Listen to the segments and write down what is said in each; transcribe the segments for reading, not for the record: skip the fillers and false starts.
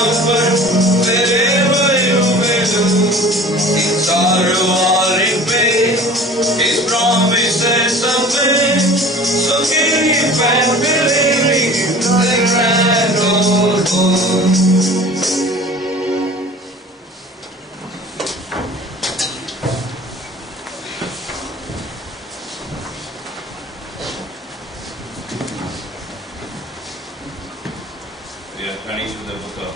comfort wherever you may do. In sorrow or in pain, His promises obey. So keep and believing the grand old hope. We are turning to the book of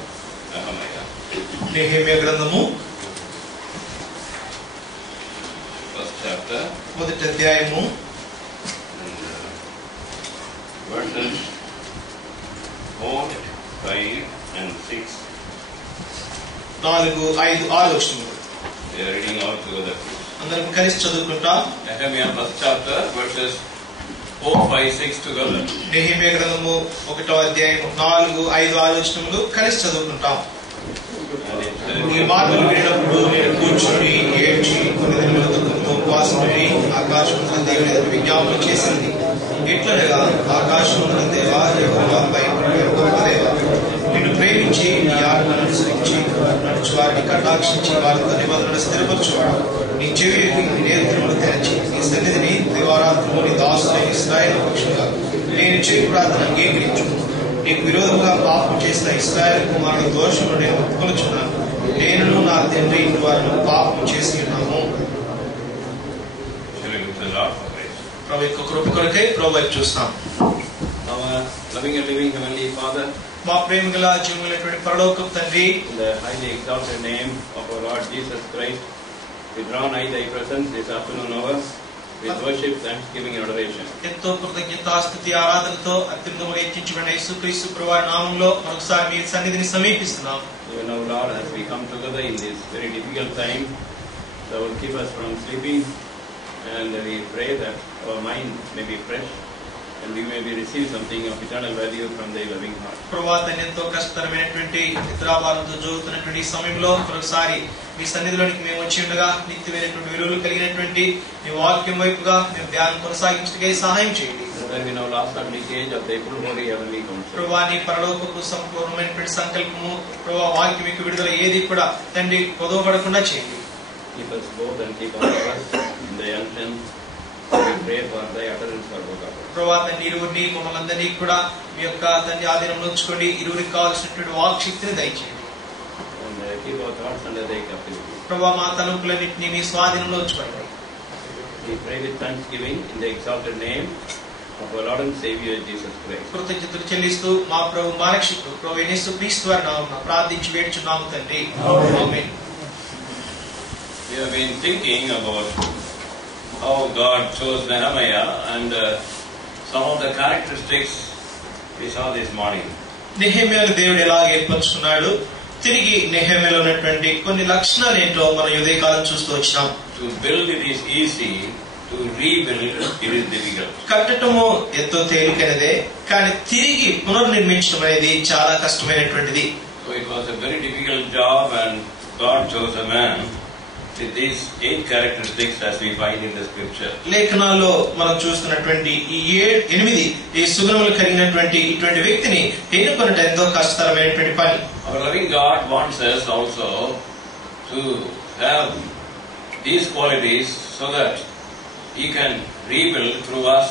Nehemiah. Nehemiah గ్రంథము First chapter మొదటి అధ్యాయము and verses 4, 5 and 6. 4, 5, 6 వచనములు. We are reading all together. అందరం కలిసి చదువుకుంటాం. Nehemiah first chapter verses 4, 5, 6 together. Nehemiah గ్రంథము 1వ అధ్యాయము 4, 5, 6 వచనములు కలిసి చదువుకుంటాం. And it ఈ says, మాటలు వినప్పుడు నేను కూర్చుని ఏడ్చి కొన్ని దినముల దుఃఖంతో ఉపవాసం ఉండి ఆకాశమున దేవుని ఎదుట విజ్ఞాపన చేసింది. ఇట్లనగా ఆకాశమున దేవా యెహోవా భయపడే గొప్ప దేవా, నిన్ను ప్రేమించి నీ ఆజ్ఞలను అనుసరించి నడుచు వారిని కటాక్షించి వారితో నిబంధనలు స్థిరపరచువాడు. నీ చెవి నీ నేత్రములు తెరచి నీ సన్నిధిని దివారాత్రము నీ దాసులైన ఇశ్రాయేలు పక్షంగా నేను చేయి ప్రార్థన అంగీకరించు. నీకు విరోధంగా పాపం చేసిన ఇశ్రాయేలు కుమారుల దోషములు నేను ఒప్పుకొనుచున్నాను. నేను నా తండ్రి ఇంటి వారిని పాపం చేసి ఉన్నాము. shall we look to the Lord for grace? ప్రభు యొక్క కృప కొరకై ప్రభు వైపు చూస్తాం. Our loving and living Heavenly Father, మా ప్రేమ గల జీవములైనటువంటి పరలోకపు తండ్రి, in the highly exalted name of our Lord Jesus Christ, we draw nigh Thy presence this afternoon hour with worship, thanksgiving and adoration. ఎంతో కృతజ్ఞతాస్తుతి ఆరాధనతో అత్యున్నతముగా హెచ్చించబడిన యేసుక్రీస్తు ప్రభువారి నామములో మరొకసారి మీ సన్నిధిని సమీపిస్తున్నాం. Even now, Lord, as we come together in this very difficult time, Thou will keep us from sleeping, and we pray that our mind may be fresh and we may be receive something of eternal value from Thy loving heart. ప్రభువా తండ్రి, ఎంతో కష్టతరమైనటువంటి నిద్రాభారంతో జరుగుతున్నటువంటి ఈ సమయంలో మరొకసారి మీ సన్నిధిలోనికి మేము వచ్చి ఉండగా నిత్యమైనటువంటి విలువలు కలిగినటువంటి మీ వాక్యం వైపుగా మేము ధ్యానం కొనసాగించడానికి సహాయం చేయండి. That we now lost our leakage of Thy full holy heavenly counsel. ప్రభువా నీ పరలోకపు సంపూర్ణమైనటువంటి సంకల్పము, ప్రభువా వాక్యం యొక్క విడుదల ఏది కూడా తండ్రి కొదవబడకుండా చేయండి. Keep us both and keep all of us in Thy unction. We pray for Thy utterance for both of us. ప్రభువా తండ్రి, ఇరువురిని మమ్మల్ని అందరినీ కూడా మీ యొక్క తండ్రి ఆధీనంలో ఉంచుకోండి. ఇరువురికి కావాల్సినటువంటి వాక్ శక్తిని దయచేయండి. And keep our thoughts under Thy captivity. ప్రభువా మా తలంపులన్నింటినీ మీ స్వాధీనంలో ఉంచుకోండి. We pray with thanksgiving in the exalted name of our Lord and Savior Jesus Christ. కృతజ్ఞతలు చెల్లిస్తూ మా ప్రభు మా రక్షకుడు ప్రభు యేసుక్రీస్తు వారి నామమున ప్రార్థించి వేడుచున్నాము తండ్రి. ఆమేన్. We have been thinking about how God chose Nehemiah and some of the characteristics we saw this morning. నెహెమ్యాను దేవుడు ఎలా ఏర్పరచుకున్నాడు, తిరిగి నెహెమ్యాలో ఉన్నటువంటి కొన్ని లక్షణాలు ఏంటో మనం ఉదయకాలం చూస్తూ వచ్చినాం. To build it is easy, to rebuild it is difficult. కట్టడము ఎంతో తేలికైనదే, కానీ తిరిగి పునర్నిర్మించడం అనేది చాలా కష్టమైనటువంటిది. So it was a very difficult job, and God chose a man with these 8 characteristics as we find in the scripture. లేఖనాల్లో మనం చూస్తున్నటువంటి ఈ 8 ఈ సుగుణములు కలిగినటువంటి ఇటువంటి వ్యక్తిని ఎన్నుకొనటం ఎంతో కష్టతరమైనటువంటి పని. Our loving God wants us also to have these qualities so that He can rebuild through us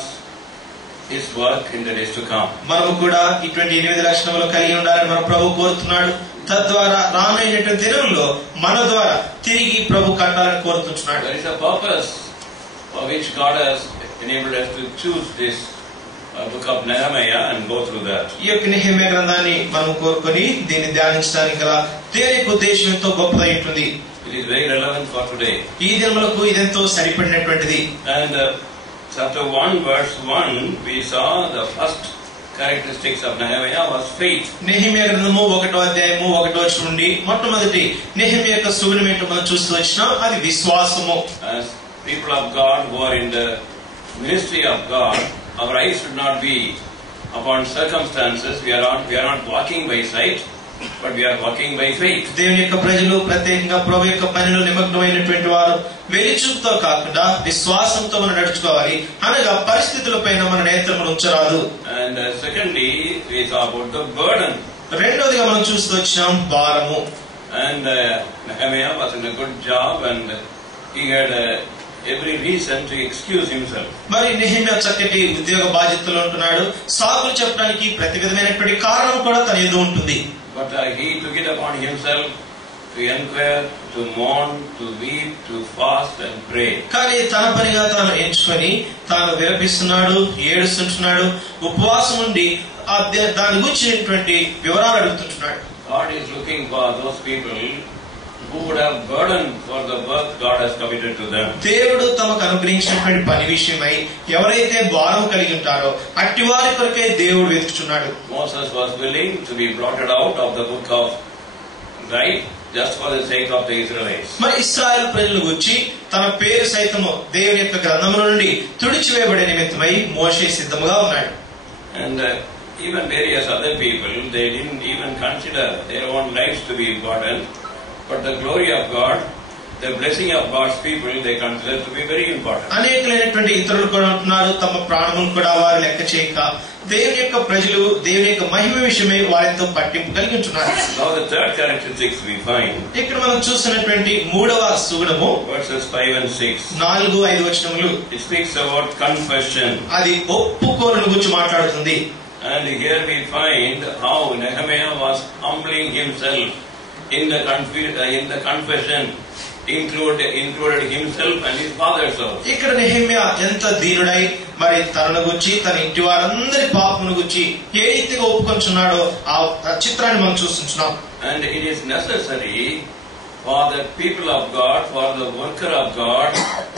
His work in the days to come. మనము కూడా ఇటువంటి 8 లక్షణములు కలిగి ఉండాలని మన ప్రభు కోరుతున్నాడు. తద్వారా రానున్నటువంటి దినంలో మన ద్వారా తిరిగి ప్రభు కట్టాలని కోరుతున్నాడు. There is a purpose for which God has enabled us to choose this book of Nehemiah and go through that. ఈ యొక్క నెహెమ్యా గ్రంథాన్ని మనం కోరుకొని దీన్ని ధ్యానించడానికి గల దేవుని ఉద్దేశం ఎంతో గొప్పదై ఉంటుంది. It is very relevant for today. ఈ దినములకు ఇదెంతో సరిపడినటువంటిది. And chapter 1 verse 1 we saw the first characteristics of Nehemiah was faith. Nehemiah గ్రంథము 1వ అధ్యాయము 1వ వచనం నుండి మొట్టమొదటి నెహెమ్యా యొక్క సుగుణం ఏంటో మనం చూస్తూ వచ్చినాం, అది విశ్వాసము. As people of God who are in the ministry of God, our eyes should not be upon circumstances. We are not walking by sight, but we are walking by faith. దేవుని యొక్క ప్రజలు ప్రత్యేకంగా ప్రభు యొక్క పనిలో నిమగ్నమైనటువంటి వారు వెలిచూపుతో కాకుండా విశ్వాసంతో మనం నడుచుకోవాలి. అనగా పరిస్థితులపైన మన నేత్రములు ఉంచరాదు. And secondly, we saw about the burden. రెండోదిగా మనం చూస్తూ వచ్చినాం భారము. And Nehemiah was in a good job and he had every reason to excuse himself. మరి నెహెమ్యా చక్కటి ఉద్యోగ బాధ్యతలు ఉంటున్నాడు, సాకులు చెప్పడానికి ప్రతి విధమైనటువంటి కారణం కూడా తన ఎదురు ఉంటుంది. But he took it upon himself to inquire, to mourn, to weep, to fast and pray. కానీ తన పనిగా తాను ఎంచుకొని తాను విలపిస్తున్నాడు, ఏడుస్తుంటున్నాడు, ఉపవాసం ఉండి దాని గురించినటువంటి వివరాలు అడుగుతుంటున్నాడు. God is looking for those people who would have burden for the work God has committed to them. దేవుడు తమకు అనుగ్రహించినటువంటి పని విషయమై ఎవరైతే భారం కలిగి ఉంటారో అట్టి వారి కొరకే దేవుడు వెతుకుతున్నాడు. Moses was willing to be blotted out of the book of life just for the sake of the Israelites. మరి ఇశ్రాయేలు ప్రజల గురించి తన పేరు సైతము దేవుని యొక్క గ్రంథముల నుండి తుడిచివేయబడే నిమిత్తమై మోషే సిద్ధముగా ఉన్నాడు. And even various other people, they didn't even consider their own lives to be important, but the glory of God, the blessing of God's people, they consider to be very important. అనేకమైనటువంటి ఇతరులు కూడా ఉంటున్నారు, తమ ప్రాణములు కూడా వారు లెక్క చేయక దేవుని యొక్క ప్రజలు దేవుని యొక్క మహిమ విషయమై వారితో పట్టింపు కలిగి ఉంటున్నారు. Now the third characteristic we find, ఇక్కడ మనం చూస్తున్నటువంటి మూడవ సుగుణము verses 5 and 6. 4-5 వచనములు. It speaks about confession. అది ఒప్పుకోలును గురించి మాట్లాడుతుంది. And here we find how Nehemiah was humbling himself in the confession, included himself and his father's house. ఇక్కడ నెహెమ్యా ఎంత దీనుడై మరి తనను గురించి తన ఇంటి వారందరి పాపమును గురించి ఏ రీతిగా ఒప్పుకొంచున్నాడో ఆ చిత్రాన్ని మనం చూస్తున్నాం. And it is necessary for the people of God, for the worker of God,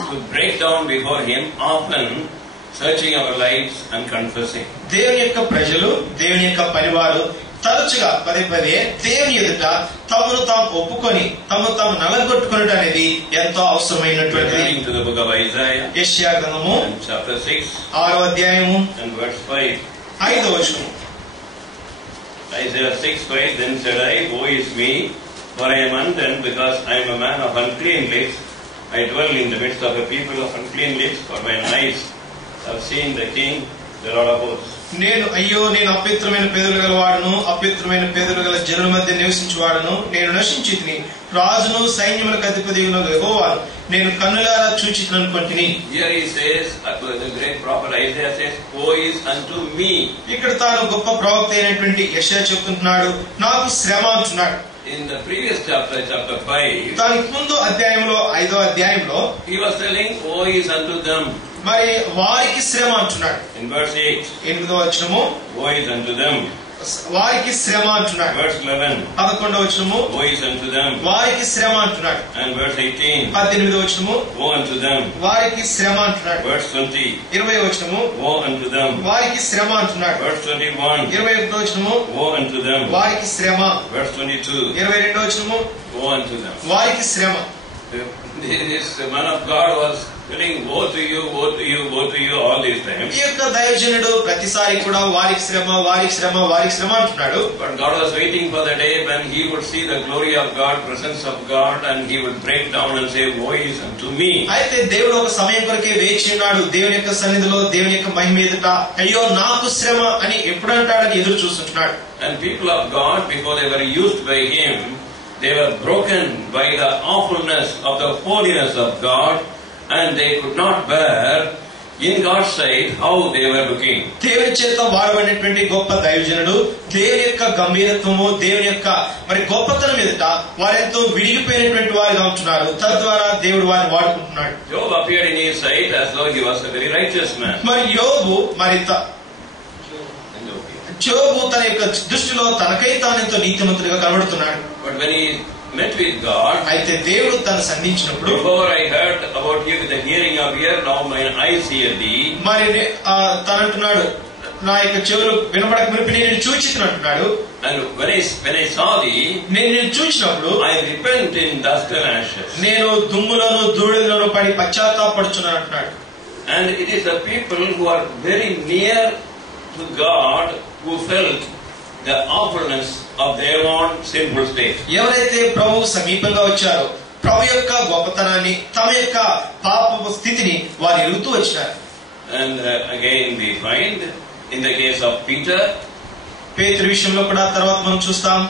to break down before him often, searching our lives and confessing. దేవుని యొక్క ప్రజలు, దేవుని యొక్క పనివారు తరచుగా పదే పదే దేవుని ఎదుట తమను తాము ఒప్పుకొని తమను తాము నలగొట్టుకునడం అనేది ఎంతో అవసరమైనటువంటిది. To the book of Isaiah, యెషయా గ్రంథము chapter 6, 6వ అధ్యాయము and verse 5. 5వ వచనం. Isaiah 6:5. Then said I, woe is me, for I am undone, because I am a man of unclean lips. I dwell in the midst of a people of unclean lips, for mine eyes have seen the King, the Lord of hosts. నేను అపవిత్రమైన పేదలు గలవాడును, అపవిత్రమైన పేదలు గల జనుల మధ్య నివసించువాడును, నేను నశించితిని, రాజును సైన్యములకు అధిపతియును యెహోవాను నేను కన్నులారా చూచితిననుకొంటిని. Here he says, the great prophet Isaiah says, woe is unto me. ఇక్కడ తాను గొప్ప ప్రవక్త అయినటువంటి యెషయా చెప్తున్నాడు, నాకు శ్రమ అంటున్నాడు. In the previous chapter, chapter 5, దానికి ముందు అధ్యాయంలో 5వ అధ్యాయంలో he was telling, woe is unto them. మరి వారికి శ్రమ అంటున్నాడు. In verse 8, 8వ వచనము woe is unto them. వారికి శ్రమ అంటున్నాడు. Verse 11, 11వ వచనము woe is unto them. వారికి శ్రమ అంటున్నాడు. And verse 18, 18వ వచనము woe unto them. వారికి శ్రమ అంటున్నాడు. Verse 20, 20వ వచనము woe unto them. వారికి శ్రమ అంటున్నాడు. Verse 21, 21వ వచనము woe unto them. వారికి శ్రమ. Verse 22, 22వ వచనము woe unto them. వారికి శ్రమ. This man of God was telling, woe to you, woe to you, woe to you all these times. ఈ యొక్క దైవజనుడు ప్రతిసారి కూడా వారికి శ్రమ, వారికి శ్రమ, వారికి శ్రమ అంటున్నాడు. But God was waiting for the day when he would see the glory of God, presence of God, and he would break down and say, woe is unto me. అయితే దేవుడు ఒక సమయం కొరకే వేచి ఉన్నాడు. దేవుని యొక్క సన్నిధిలో దేవుని యొక్క మహిమ ఎదుట అయ్యో నాకు శ్రమ అని ఎప్పుడు అంటాడని ఎదురు చూస్తుంటున్నాడు. And people of God, before they were used by him, they were broken by the awfulness of the holiness of God, and they could not bear in God's sight how they were looking. దేవుని చేత వాడబడినటువంటి గొప్ప దైవజనుడు దేవుని యొక్క గంభీరత్వము, దేవుని యొక్క మరి గొప్పతనం ఎదుట వారెంతో విడిగిపోయినటువంటి వారిగా ఉంటున్నారు. తద్వారా దేవుడు వారిని వాడుకుంటున్నాడు. Job appeared in his sight as though he was a very righteous man. మరి యోబు తన యొక్క దృష్టిలో తనకై తానెంతో నీతిమంతుడిగా కనబడుతున్నాడు. But when he met with God, అయితే దేవుడు తను సంధించినప్పుడు, before I heard about you with the hearing of ear, now mine eyes hear thee. మరి తనంటున్నాడు, నా యొక్క చెవులు వినబడక మునిపి నేను చూచితున్నట్టున్నాడు. And when I saw thee, నేను చూచినప్పుడు I repent in dust and ashes. నేను దుమ్ములోను ధూళిలోను పడి పశ్చాత్తాపడుచున్నాను అంటున్నాడు. And it is the people who are very near to God who felt the awfulness of their own sinful state. ఎవరైతే ప్రభువు సమీపంగా వచ్చారో ప్రభు యొక్క గొప్పతనాన్ని, తమ యొక్క పాపపు స్థితిని వారు ఎరుగుతూ వచ్చినారు. And again we find in the case of Peter, పేతురు విషయంలో కూడా తర్వాత మనం చూస్తాం.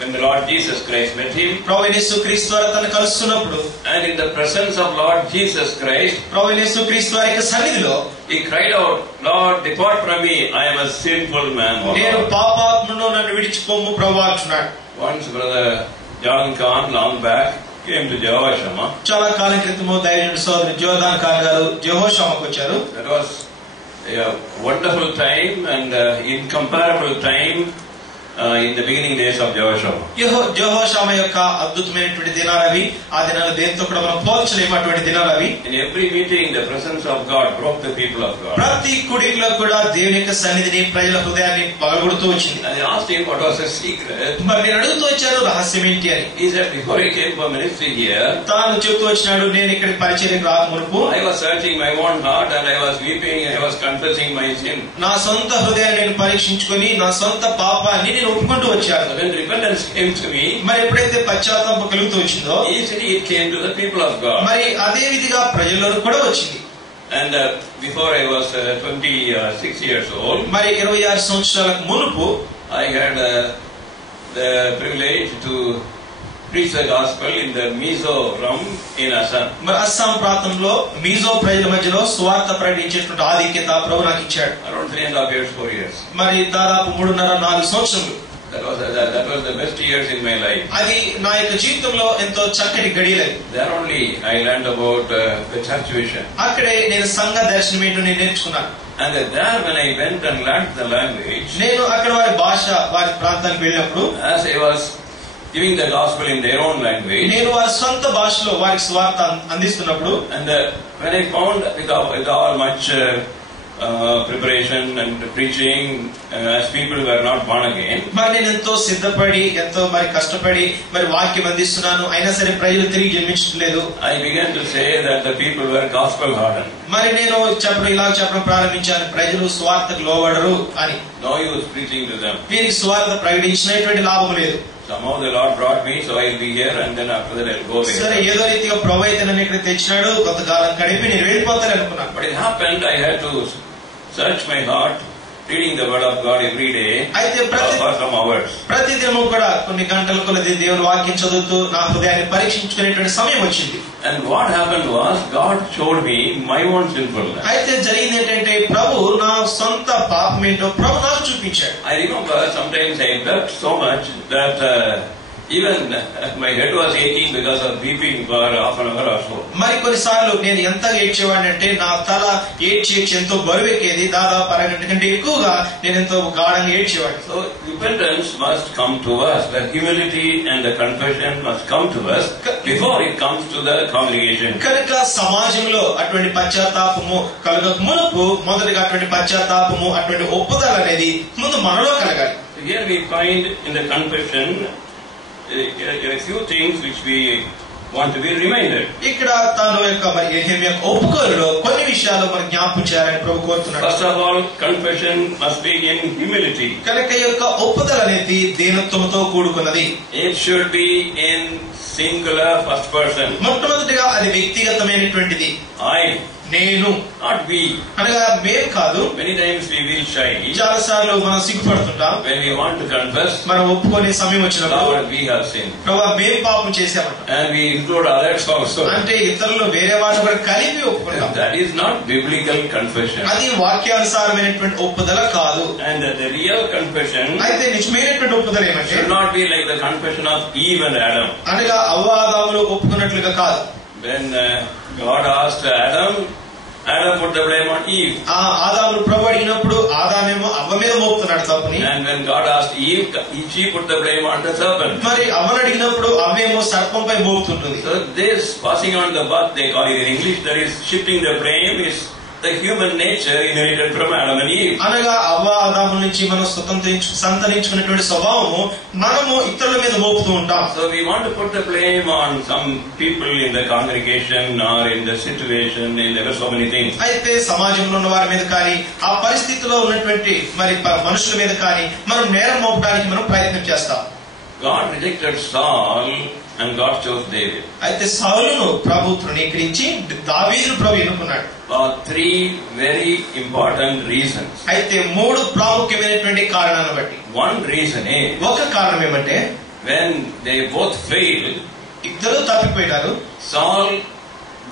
When the Lord Jesus Christ met him, ప్రభువైన యేసుక్రీస్తు వారు తనను కలుస్తున్నప్పుడు, and in the presence of Lord Jesus Christ, ప్రభువైన యేసుక్రీస్తు వారి యొక్క సన్నిధిలో he cried out, Lord, depart from me, I am a sinful man. నేను పాపాత్ముడను, నన్ను విడిచిపోము ప్రభువా అంటున్నాడు. Once Brother John Khan, long back, came to Jehoshama. చాలా కాలం క్రితము దైవజనుడు సోదరుడు జోర్దాన్ ఖాన్ గారు జెహోషామాకు వచ్చారు. That was a wonderful time and incomparable time in the beginning days of Jehoshama. జెహోషామా యొక్క అద్భుతమైనటువంటి దినాలు అవి. ఆ దినాలు దేంతో కూడా మనం పోల్చలేము అటువంటి దినాలు అవి. In every meeting, the presence of God broke the people of God. ప్రతి కుడిలో కూడా దేవుని యొక్క సన్నిధిని, ప్రజల హృదయాన్ని పగలగొడుతూ వచ్చింది. And I asked him what was the secret. మరి నేను అడుగుతూ వచ్చాను రహస్యం ఏంటి అని. He said before he came for ministry here, తాను చెప్తూ వచ్చినాడు, నేను ఇక్కడికి పరిచర్యకు రాక మునుపు I was searching my own heart and I was weeping, I was confessing my sin. నా సొంత హృదయాన్ని నేను పరీక్షించుకొని నా సొంత పాపాన్ని నేను ఒప్పుకుంటూ వచ్చాను. When repentance came to me, మరి ఎప్పుడైతే పశ్చాత్తాపం కలుగుతూ వచ్చిందో easily it came to the people of God. మరి అదే విధిగా ప్రజల్లో కూడా వచ్చింది. And before I was 26 years old, మరి 26 సంవత్సరాలకు మునుపు I had the privilege to preach the gospel in the Mizoram in Assam. మరి అస్సాం ప్రాంతంలో మీజో ప్రజల మధ్యలో సువార్త ప్రకటించేటువంటి ఆధిక్యత ప్రభు నాకు ఇచ్చాడు. Around 3.5 years, 4 years. మరి దాదాపు 3.5-4 సంవత్సరాలు. That was the best years in my life. అది నా యొక్క జీవితంలో ఎంతో చక్కటి గడియలు. There only I learned about the church vision. అక్కడే నేను సంఘ దర్శనం ఏంటో నేను నేర్చుకున్నాను. And there when I went and learned the language, నేను అక్కడ వారి భాష, వారి ప్రాంతానికి వెళ్ళినప్పుడు as I was giving the gospel in their own language, నేను వారి సొంత భాషలో వారికి సువార్త అందిస్తున్నప్పుడు, and when I found with all much preparation and preaching, as people were not born again, మరి నేను ఎంతో సిద్ధపడి ఎంతో మరి కష్టపడి మరి వాక్యం అందిస్తున్నాను, అయినా సరే ప్రజలు తిరిగి జన్మించట్లేదు. I began to say that the people were gospel hardened. మరి నేను ఇలా చెప్పడం ప్రారంభించాను, ప్రజలు సువార్తకు లోబడరు అని. No use preaching to them. వీరికి సువార్త ప్రకటించినటువంటి లాభం లేదు. Somehow the Lord brought me, so I'll be here, and then after that I'll go away. సరే, ఏదో రీతిగా ప్రభు అయితే నన్ను ఇక్కడ తెచ్చినాడు, కొంతకాలం గడిపి నేను వెళ్ళిపోతాను అనుకున్నాను. But it happened, I had to search my heart, reading the word of God every day for some hours. ప్రతిదినము కూడా కొన్ని గంటల కొలది దేవుని వాక్యం చదువుతూ నా హృదయాన్ని పరీక్షించుకునేటువంటి సమయం వచ్చింది. And what happened was, God showed me my own sinfulness. అయితే జరిగింది ఏంటంటే, ప్రభు నా సొంత పాపం ఏంటో ప్రభు నాకు చూపించాడు. I remember sometimes I wept so much that even my head was aching because of weeping for half an hour or so. మరి కొన్నిసార్లు నేను ఎంత ఏడ్చేవాడిని అంటే నా తల ఏడ్చి ఎంతో బరువెక్కేది. దాదాపు అరగంట కంటే ఎక్కువగా నేను ఎంతో గాఢంగా ఏడ్చేవాడిని. So repentance must come to us. The humility and the confession must come to us before it comes to the congregation. కనుక సమాజంలో అటువంటి పశ్చాత్తాపము కలగక మునుపు మొదటిగా అటువంటి పశ్చాత్తాపము, అటువంటి ఒప్పుదల అనేది ముందు మనలో కలగాలి. Here we find in the confession a few things which we want to be reminded. ఇక్కడ తాను యొక్క మరి యెహెమ్యా ఒప్పుకోలులో కొన్ని విషయాలు మనం జ్ఞాపకం చేయాలని ప్రభు కోరుతున్నాడు. First of all, confession must be in humility. కనుక ఈ యొక్క ఒప్పుదల అనేది దీనత్వంతో కూడుకున్నది. It should be in singular first person. మొట్టమొదటిగా అది వ్యక్తిగతమైనటువంటిది. I, నేను, not we. అనగా మేము కాదు. Many times we will shy. చాలా సార్లు మనం సిగ్గుపడుతుంటాం when we want to confess, మనం ఒప్పుకునే సమయం వచ్చినప్పుడు, Lord, we have sinned. ప్రభువా మేము పాపం చేశామంట. And we include others also. అంటే ఇతరులు వేరే వారిని కూడా కలిపి ఒప్పుకుంటాం. That is not biblical confession. అది వాక్యానుసారమైనటువంటి ఒప్పుదల కాదు. And the real confession అయితే నిజమైనటువంటి ఒప్పుదల ఏమంటే, should not be like the confession of Eve and Adam. అనగా అవ్వ ఆదాములు ఒప్పుకున్నట్లుగా కాదు. When God asked Adam put the blame on Eve. ఆదామును ప్రభు అడిగినప్పుడు ఆదామేమో అవ్వ మీద మోపుతున్నాడు తప్పుని. And when God asked Eve, she put the blame on the serpent. మరి అవ్వను అడిగినప్పుడు అవ్వేమో సర్పంపై మోపుతుంటుంది. So this passing on the buck, they call it in English, that is shifting the blame, is the human nature inherited from Adam and Eve. అనగా అవ్వ ఆదాముల నుంచి మనం సంతరించుకున్నటువంటి స్వభావము మనము ఇతరుల మీద మోపుతూ ఉంటాం. So we want to put the blame on some people in the congregation or in the situation, in there were so many things. అయితే సమాజంలో ఉన్న వారి మీద కానీ ఆ పరిస్థితిలో ఉన్నటువంటి మరి మనుషుల మీద కానీ మనం నేరం మోపడానికి మనం ప్రయత్నం చేస్తాం. God rejected Saul and God chose David. అయితే సౌలును ప్రభు తృణీకరించి దావీదును ప్రభు ఎన్నుకున్నాడు. For three very important reasons. అయితే మూడు ప్రాముఖ్యమైనటువంటి కారణాలను బట్టి. One reason is, ఒక కారణం ఏమంటే when they both failed, ఇద్దరు తప్పిపోయారు. Saul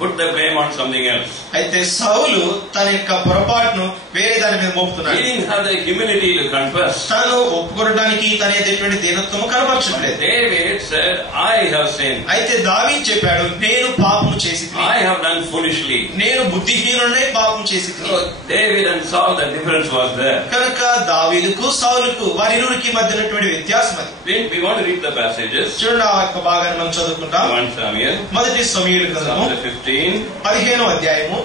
put the blame on something else. అయితే సౌలు తన యొక్క పొరపాటును వేరే దాని మీద మోపుతున్నాడు. He didn't have the humility to confess. తాను ఒప్పుకోవడానికి తన ఎటువంటి దీనత్వము కనపరచలేదు. David said, I have sinned. అయితే దావీదు చెప్పాడు, నేను పాపము చేసి I have done foolishly. నేను బుద్ధిహీనుడై పాపం చేసి. So David and Saul, the difference was there. కనుక దావీదుకు సౌలుకు వారిరువురికి మధ్య ఉన్నటువంటి వ్యత్యాసం అది. We want to read the passages. చూడండి ఆ యొక్క భాగాన్ని మనం చదువుకుంటాం. 1 Samuel. మొదటి సమూయేలు గ్రంథము 15. 15వ అధ్యాయము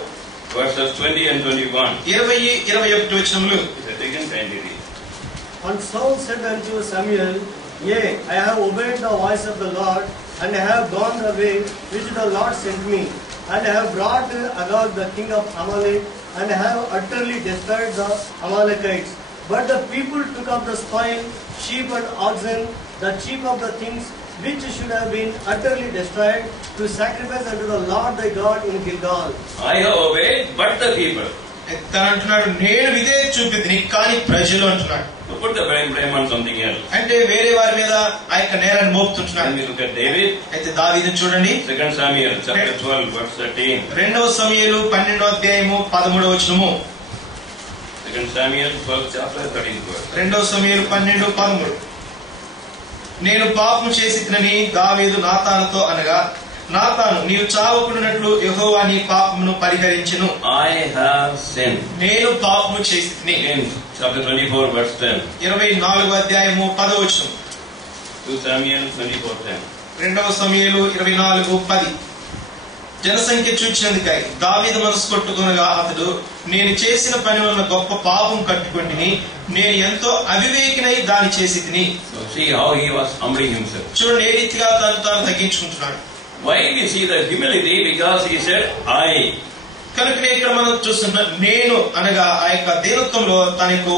verses 20 and 21. 20-21 వచనములు. And Saul said unto Samuel, Yea, I have obeyed the voice of the Lord, and I have gone the way which the Lord sent me, and I have brought Agag the king of Amalek, and I have utterly destroyed the Amalekites. But the people took up the spoil, sheep and oxen, the chief of the things which should have been utterly destroyed, to sacrifice unto the Lord thy God in Gilgal. I have obeyed, but the people. తను అంటున్నాడు, నేను విధేయత చూపితిని కానీ ప్రజలు అంటున్నాడు. Put the blame on something else. అంటే వేరే వారి మీద ఆ యొక్క నేరాన్ని మోపుతుంటున్నాడు. When we look at David, అయితే దావీదును చూడండి. 2 Samuel chapter 12 verse 13. 2 సమూయేలు 12వ అధ్యాయము 13వ వచనము. 2 Samuel 12 chapter 13 verse. 2 సమూయేలు 12:13. నేను పాపం చేసినని దావీదు నాతానుతో అనగా, నాతాను నీవు చావకుండానట్లు యెహోవా నీ పాపమును పరిహరించును. I have sinned. నేను పాపము చేసితిని. In chapter 24 verse 10. 24వ అధ్యాయము 10వ వచనం. 2 Samuel 24:10. 2 సమూయేలు 24:10. జనసంఖ్య చూచినందుకై దావీదు మనసు కొట్టుకొనగా అతడు, నేను చేసిన పని వలన గొప్ప పాపం కట్టుకొంటిని, నేను ఎంతో అవివేకినై దాని చేసితిని. So see how he was humbling himself. చూడండి ఏ రీతిగా తాను తగ్గించుకుంటున్నాడు. Why we see the humility? Because he said, I. కనుక ఇక్కడ మనం చూస్తున్నాం, నేను అనగా ఆ యొక్క దేవత్వంలో తన యొక్క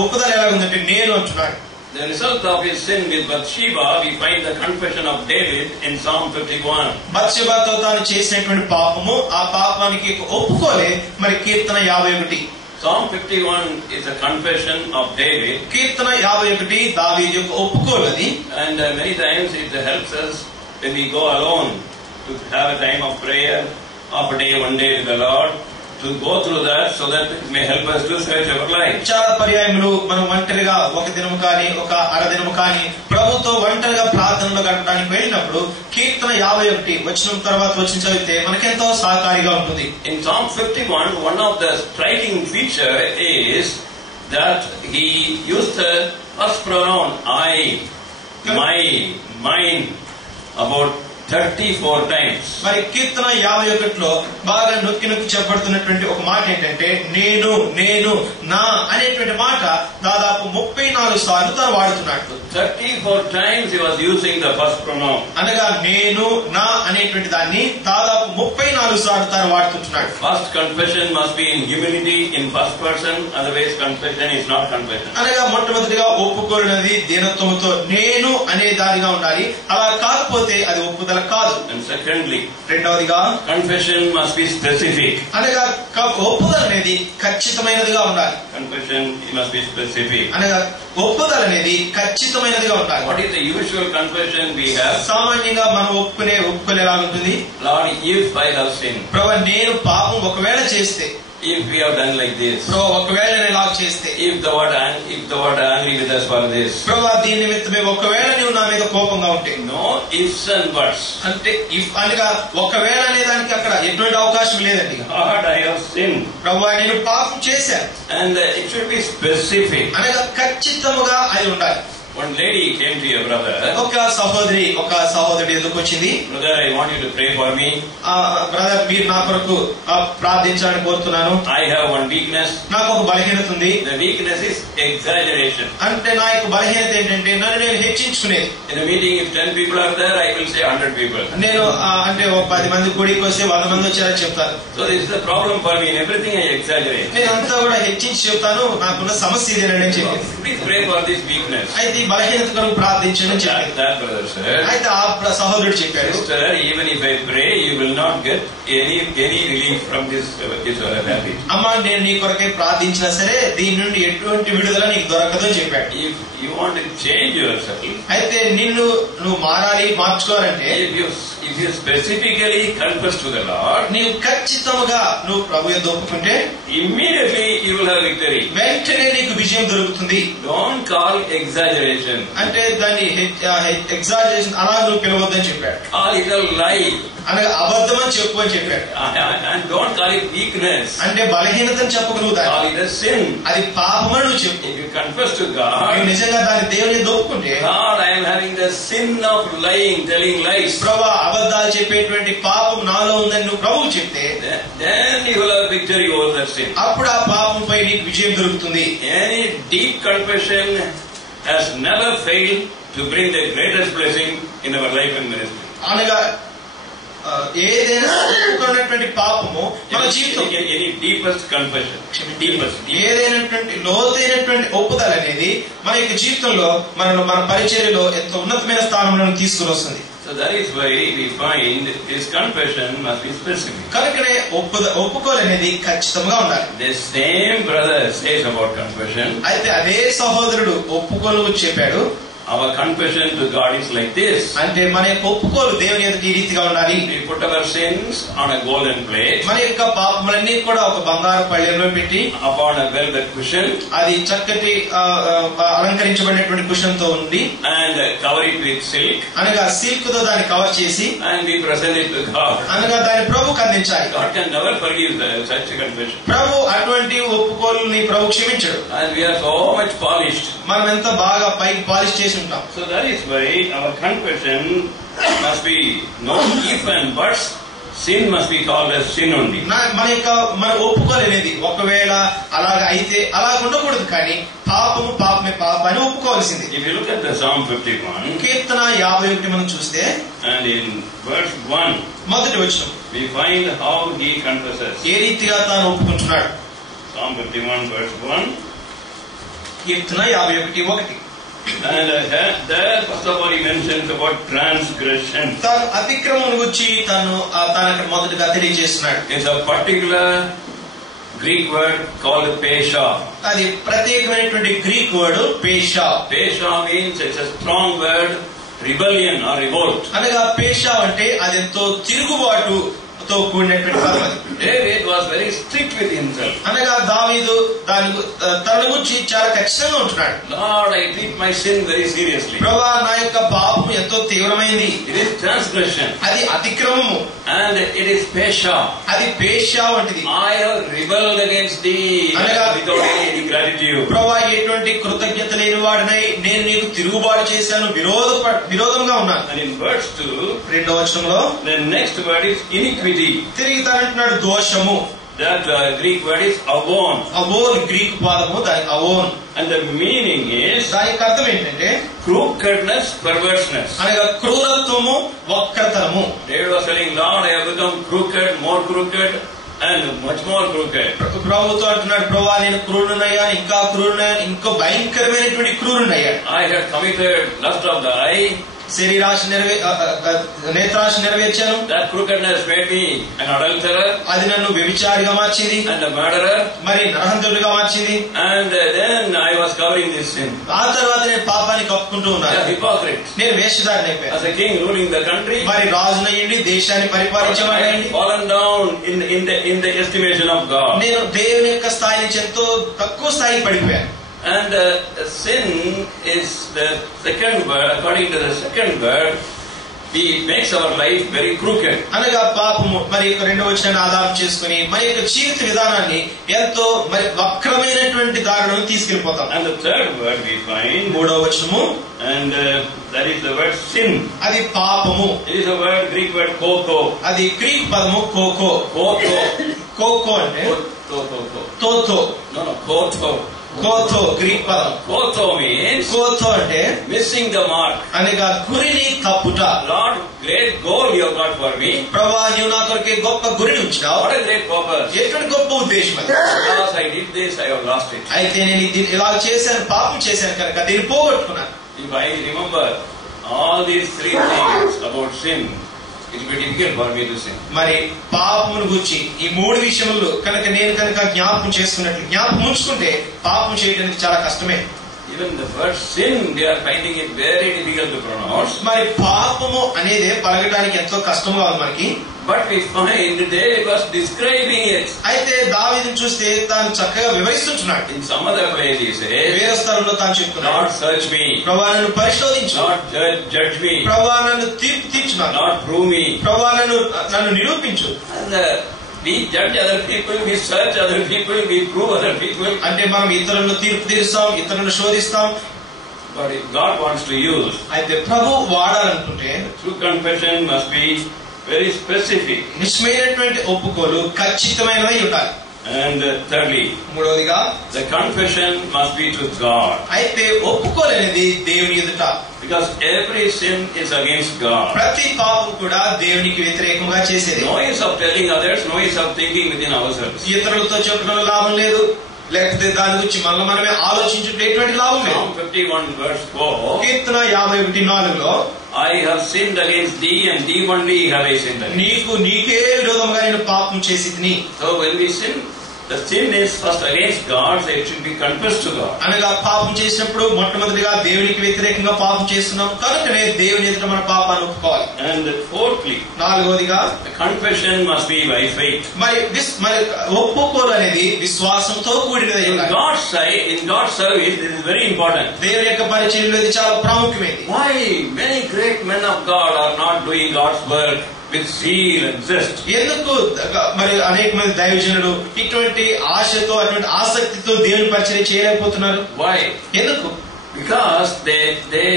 ఒప్పుదల ఎలా ఉందంటే నేను అంటున్నాడు. The result of his sin with Bathsheba, we find the confession of David in Psalm 51. బత్షెబాతో తాను చేసినటువంటి పాపము, ఆ పాపానికి ఒప్పుకోలే. మరి కీర్తన 51. Psalm 51 is a confession of David. కీర్తన 51 దావీదు యొక్క ఒప్పుకోలది. And many times it helps us when we go alone to have a time of prayer, of a day, one day with the Lord, to go through that so that it may help us to search our life. చాలా పర్యాయములు మనం ఒంటరిగా ఒక దినము కానీ ఒక అరదినము కానీ ప్రభుతో ఒంటరిగా ప్రార్థనలో గడపడానికి వెళ్ళినప్పుడు కీర్తన 51 వచనం తర్వాత వచ్చిన చదివితే మనకెంతో సహకారిగా ఉంటుంది. In Psalm 51, one of the striking feature is that he used the first pronoun I, my, mine about 34 times. మరి కీర్తన 51లో బాగా నొక్కి చెప్పబడుతున్నటువంటి ఒక మాట ఏంటంటే నేను, నేను, నా అనేటువంటి మాట దాదాపు 34 సార్లు తాను వాడుతున్నాడు. 34 times he was using the first pronoun. అనగా నేను, నా అనేటువంటి దాన్ని దాదాపు 34 సార్లు తాను వాడుతున్నాడు. First confession must be in humility in first person, otherwise confession is not confession. అనగా మొట్టమొదటిగా ఒప్పుకోలేనిది దీనత్వముతో నేను అనే దానిగా ఉండాలి. అలా కాకపోతే అది ఒప్పుదల కాదు. And secondly, రెండవదిగా confession must be specific. అనగా ఒప్పుదల అనేది ఖచ్చితమైనదిగా ఉండాలి. Confession must be specific. అనగా ఒప్పుదల అనేది ఖచ్చితమైనదిగా ఉండాలి. What is the usual confession we have? సామాన్యంగా మనం ఒప్పుకోలే ఎలా ఉంటుంది? Lord, if I have sinned, ప్రభువా నేను పాపం ఒకవేళ చేస్తే, if we have done like this, ప్రభువా ఒకవేళ నేను ఇలా చేస్తే, if thou art angry with us for this, ప్రభువా దీని నిమిత్తమే ఒకవేళ నీవు నా మీద కోపంగా ఉంటే. no ifs and buts. అంటే ఇఫ్ అనగా ఒకవేళ అనే దానికి అక్కడ ఎటువంటి అవకాశం లేదండి. Lord, I have sinned. ప్రభువా నేను పాపం చేశాను. And it should be specific. అనగా ఖచ్చితముగా అది ఉండాలి. One lady came to your brother. ఒక సహోదరుడు ఎందుకు వచ్చింది? Brother, I want you to pray for me. Brother మీరు నా కొరకు ప్రార్థించాలని కోరుతున్నాను. I have one weakness. నాకు ఒక బలహీనత ఉంది. The weakness is exaggeration. అంటే నా యొక్క బలహీనత ఏంటంటే నన్ను నేను హెచ్చించుకునేది. In a meeting, if 10 people are there, I will say 100 people. నేను అంటే ఒక 10 మంది కూడికి వస్తే 100 మంది వచ్చారని చెప్తాను. So this is the problem for me. In everything I exaggerate. నేను అంతా కూడా హెచ్చించి చెప్తాను. నాకున్న సమస్య ఇదేనని చెప్పి. Please pray for this weakness. అయితే ఈ బలహీనత కొరకు ప్రార్థించని చెప్పారు. That brother said, అయితే ఆ సహోదరుడు చెప్పాడు, Sister, even if I pray, you will not get any relief from this habit. అమ్మా నేను నీ కొరకే ప్రార్థించినా సరే దీని నుండి ఎటువంటి విడుదల నీకు దొరకదు అని చెప్పాడు. If you want to change yourself, అయితే నువ్వు మారాలి, మార్చుకోవాలంటే if you specifically confess to the Lord, నీవు ఖచ్చితంగా నువ్వు ప్రభు యందు ఒప్పుకుంటే immediately you will have victory. వెంటనే నీకు విజయం దొరుకుతుంది. Don't call exaggeration. అంటే దాన్ని ఎగ్జాజరేషన్ అలా నువ్వు పిలవద్దని చెప్పాడు. Call it a lie. అనగా అబద్ధం అని చెప్పు అని చెప్పాడు. And don't call it weakness. అంటే బలహీనతని చెప్పకు నువ్వు దాన్ని. Call it a sin. అది పాపమని నువ్వు చెప్పు. If you confess to God, నువ్వు నిజంగా దాన్ని దేవుని ఒప్పుకుంటే, God, I am having the sin of lying, telling lies. ప్రభువా అబద్ధాలు చెప్పేటువంటి పాపం నాలో ఉందని నువ్వు ప్రభువుకు చెప్తే, then you will have victory over that sin. అప్పుడు ఆ పాపంపై నీకు విజయం దొరుకుతుంది. Any deep confession has never failed to bring the greatest blessing in our life and ministry. అనగా ఏదైనా ఒప్పుకున్నటువంటి పాపము మన జీవితం, any deepest confession, ఏదైనటువంటి లోతైనటువంటి ఒప్పుదల అనేది మన యొక్క జీవితంలో మన పరిచర్యలో ఎంతో ఉన్నతమైన స్థానంలో తీసుకుని వస్తుంది. So that is why we find this confession must be specific. కనుకనే ఒప్పుకోలనేది ఖచ్చితంగా ఉండాలి. The same brother says about confession. అయితే అదే సహోదరుడు ఒప్పుకోలు చెప్పాడు, our confession to God is like this. అంటే మన యొక్క ఒప్పుకోలు దేవుని ఎదుట ఈ రీతిగా ఉండాలి. We put our sins on a golden plate. మన యొక్క పాపములన్నీ కూడా ఒక బంగారు పళ్ళెంలో పెట్టి, upon a velvet cushion, అది చక్కటి అలంకరించబడినటువంటి కుషన్ తో ఉంది, and cover it with silk. అనగా సిల్క్ తో దాన్ని కవర్ చేసి, and we present it to God. అనగా దాన్ని ప్రభువుకు అందించాలి. God can never forgive such a confession. ప్రభు అటువంటి ఒప్పుకోలుని ప్రభు క్షమించడు. And we are so much polished. మనం ఎంత బాగా పైకి పాలిష్ చేసి ఉంటాం. So that is why our confession must be no if and buts. Sin must be called as sin only. మన ఒప్పుకోలు అనేది ఒకవేళ అలాగ అయితే అలా ఉండకూడదు, కానీ పాపమే పాపని ఒప్పుకోవాల్సింది. If you look at the Psalm 51, కీర్తన 51 మనం చూస్తే, and in verse 1, మొదటి వచనం we find how he confesses. ఏ రీతిగా తాను ఒప్పుకుంటున్నాడు. Psalm 51 verse 1. Keerthana 51:1. And there first of all he mentions about transgression. తాను అతిక్రమం గురించి తాను అక్కడ మొదటగా తెలియజేస్తున్నాడు. It's a particular Greek word called pesha. అది ప్రత్యేకమైనటువంటి గ్రీక్ వర్డ్ పేషా. Pesha means it's a strong word, rebellion or revolt. అనగా పేషా అంటే అది ఎంతో తిరుగుబాటు తో కూడినటువంటి పదం. అది David was very strict with himself. అనగా దావీదు తన గురించి చాలా ఖచ్చితంగా ఉంటున్నాడు. Lord, I treat my sin very seriously. ప్రభువా నా యొక్క పాపం ఎంతో తీవ్రమైంది. It is transgression. అది అతిక్రమము. And it is pesha. అది పేషా వంటిది. I have rebelled against thee without any gratitude. ప్రభువా ఎటువంటి కృతజ్ఞత లేని వాడినై నేను నీకు తిరుగుబాటు చేశాను, విరోధంగా ఉన్నాను. And in verse 2, రెండవ వచనంలో the next word is iniquity. తిరిగి తానంటున్నాడు దోషము. That Greek word is avon. అవోన్ గ్రీక్ పదము, దాని అవోన్. And the meaning is దానికి అర్థం ఏంటంటే crookedness, perverseness. అనగా క్రూరత్వము, వక్రతనము. David was telling, Lord, I have become crooked, more crooked, and much more crooked. ప్రభుతో అంటున్నాడు, ప్రభువా నేను క్రూరునయ్యాను, ఇంకా క్రూరునయ్యాను, ఇంకా భయంకరమైనటువంటి క్రూరునయ్యాను. I had committed lust of the eye. శరీరాశ నేత్రాశ నెరవేర్చాను. That crookedness made me an adulterer. అది నన్ను వ్యభిచారిగా మార్చింది. And a murderer. మరి నరహంతుడిగా మార్చింది. And then I was covering this sin. ఆ తర్వాత నేను పాపాన్ని కప్పుకుంటూ ఉన్నాను. A hypocrite. నేను వేషధారిని అయిపోయాను. As a king ruling the country. మరి రాజునయ్యండి, దేశాన్ని పరిపాలించేవాడిని. Fallen down in the estimation of God. నేను దేవుని యొక్క స్థాయి నుంచి ఎంతో తక్కువ స్థాయికి పడిపోయాను. And sin is the second word. According to the second word, it makes our life very crooked. అనగా పాపము మరి రెండవ వచనాన్ని ఆధారం చేసుకుని మన యొక్క జీవిత విధానాన్ని ఎంతో మరి వక్రమైనటువంటి దారులను తీసుకెళ్లిపోతాం. And the third word we find, మూడవ వచనము, and that is the word sin. అది పాపము. It is a word, Greek word koko. అది గ్రీక్ పదము కోకో. కోకో అంటే తోతో. Koto. కోతో గ్రీక్ పదం. Koto means కోతో అంటే missing the mark. అనగా గురిని తప్పుట. Lord, great goal you have got for me. ప్రభువా నీవు నా కొరకే గొప్ప గురిని ఉంచినావు. What a great purpose. ఎటువంటి గొప్ప ఉద్దేశం అది. Because I did this, I have lost it. అయితే నేను ఇలా చేశాను, పాపం చేశాను కనుక దీన్ని పోగొట్టుకున్నాను. if I remember all these three things about sin, it will be difficult for me to sin. మరి పాపమును గురించి ఈ మూడు విషయములు నేను జ్ఞాపకం ఉంచుకుంటే పాపం చేయడానికి చాలా కష్టమే. Even the word sin, they are finding it very difficult to pronounce. మరి పాపము అనేది పలకడానికి ఎంతో కష్టంగా ఉంది మనకి. But we find they was describing it. అయితే దావీదును చూస్తే తాను చక్కగా వివరిస్తున్నాడు. In some other place he says, వేరే స్థలంలో తాను చెప్తున్నాడు, not search me, ప్రభువా నన్ను పరిశోధించు, not judge me, ప్రభువా నన్ను తీర్చు, not prove me, ప్రభువా నన్ను నిరూపించు. And we judge other people, we search other people, we prove other people. అంటే మనం ఇతరులను తీరుస్తాం, ఇతరులను శోధిస్తాం. But if God wants to use, అయితే ప్రభు వాడాలనుకుంటే true confession must be very specific. నిశ్చయమైనటువంటి ఒప్పుకోలు ఖచ్చితమైనదై ఉండాలి. And thirdly, మూడవదిగా the confession must be to God. అయితే ఒప్పుకోలు అనేది దేవుని ఎదుట. Because every sin is against God. ప్రతి పాపం కూడా దేవునికి వ్యతిరేకంగా చేసేది. No use of telling others, no use of thinking within ourselves. ఇతరులతో చెప్పడం లాభం లేదు, లేకపోతే దాని గురించి మనమే ఆలోచించుకుంటే ఎటువంటి లాభం లేదు. Psalm 51 verse 4. Keerthana 51:4లో I have sinned against thee and thee only have I sinned against. నీకే విరోధంగా నేను పాపం చేసితిని. So when we sin, the sin is first against God, so it should be confessed to God. అనగా పాపం చేసినప్పుడు మొట్టమొదటిగా దేవునికి వ్యతిరేకంగా పాపం చేస్తున్నాం కనుకనే దేవుని ఎదుట మన పాపాన్ని ఒప్పుకోవాలి. And fourthly, నాలుగవదిగా the confession must be by faith. మరి ఒప్పుకోలు అనేది విశ్వాసంతో కూడినది. In God's sight, in God's service, this is very important. దేవుని యొక్క పరిచర్యలో ఇది చాలా ప్రాముఖ్యమైనది. Why many great men of God are not doing God's work with zeal and zest? ఎందుకు మరి అనేక మంది దైవజనులు ఇటువంటి ఆశతో అటువంటి ఆసక్తితో దేవుని పరిచర్య చేయలేకపోతున్నారు? Why? ఎందుకు? Because they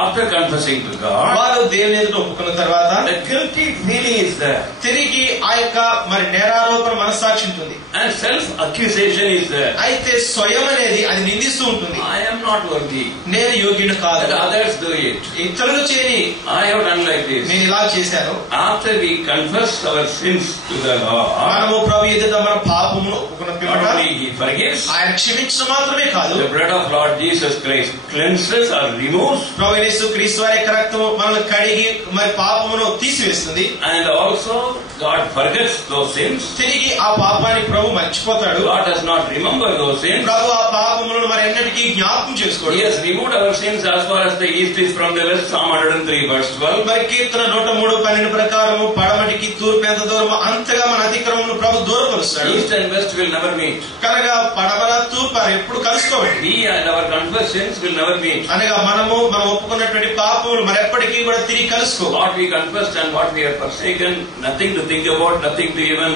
after confessing to God, వారు దేవుని ఎదుట ఒప్పుకున్న తర్వాత the guilty feeling is there, తిరిగి ఆ యొక్క మరి నేరారోపణ మనస్సాక్షి ఉంటుంది, and self accusation is there. అయితే స్వయం అనేది అది నిందిస్తూ ఉంటుంది. I am not worthy, నేను యోగ్యుడు కాదు, let others do it, ఇతరులు చేయని I have done like this. నేను ఇలా చేశాను. After we confess our sins to the Lord, మనము ప్రభు ఎదుట మన పాపమును ఒప్పుకున్న not పిమ్మట only He forgives, ఆయన క్షమించడం మాత్రమే కాదు, the blood of Lord Jesus Christ cleanses or removes, ప్రభు యేసు క్రీస్తు వారి యొక్క రక్తము మనల్ని కడిగి మరి పాపమును తీసివేస్తుంది. and also God forgets those sins. తిరిగి ఆ పాపాన్ని ప్రభు మర్చిపోతాడు. God does not remember those sins. ప్రభు ఆ పాపములను మరి ఎన్నటికీ జ్ఞాపకం చేసుకోడు. He has removed our sins as far as the east is from the west. Psalm 103 verse 12. మరి కీర్తన 103:12 ప్రకారము పడమటికి తూర్పు ఎంత దూరమో అంతగా మన అతిక్రమమును ప్రభు దూరపరుస్తాడు. East and west will never meet. కనుక పడమర తూర్పు ఎప్పుడు కలుసుకోవాలి. We and our confessed sins will never meet. అనగా మనం ఒప్పుకున్నటువంటి పాపములు మరి ఎప్పటికీ కూడా తిరిగి కలుసుకో. What we confessed and what we have forsaken, nothing to think about, nothing to even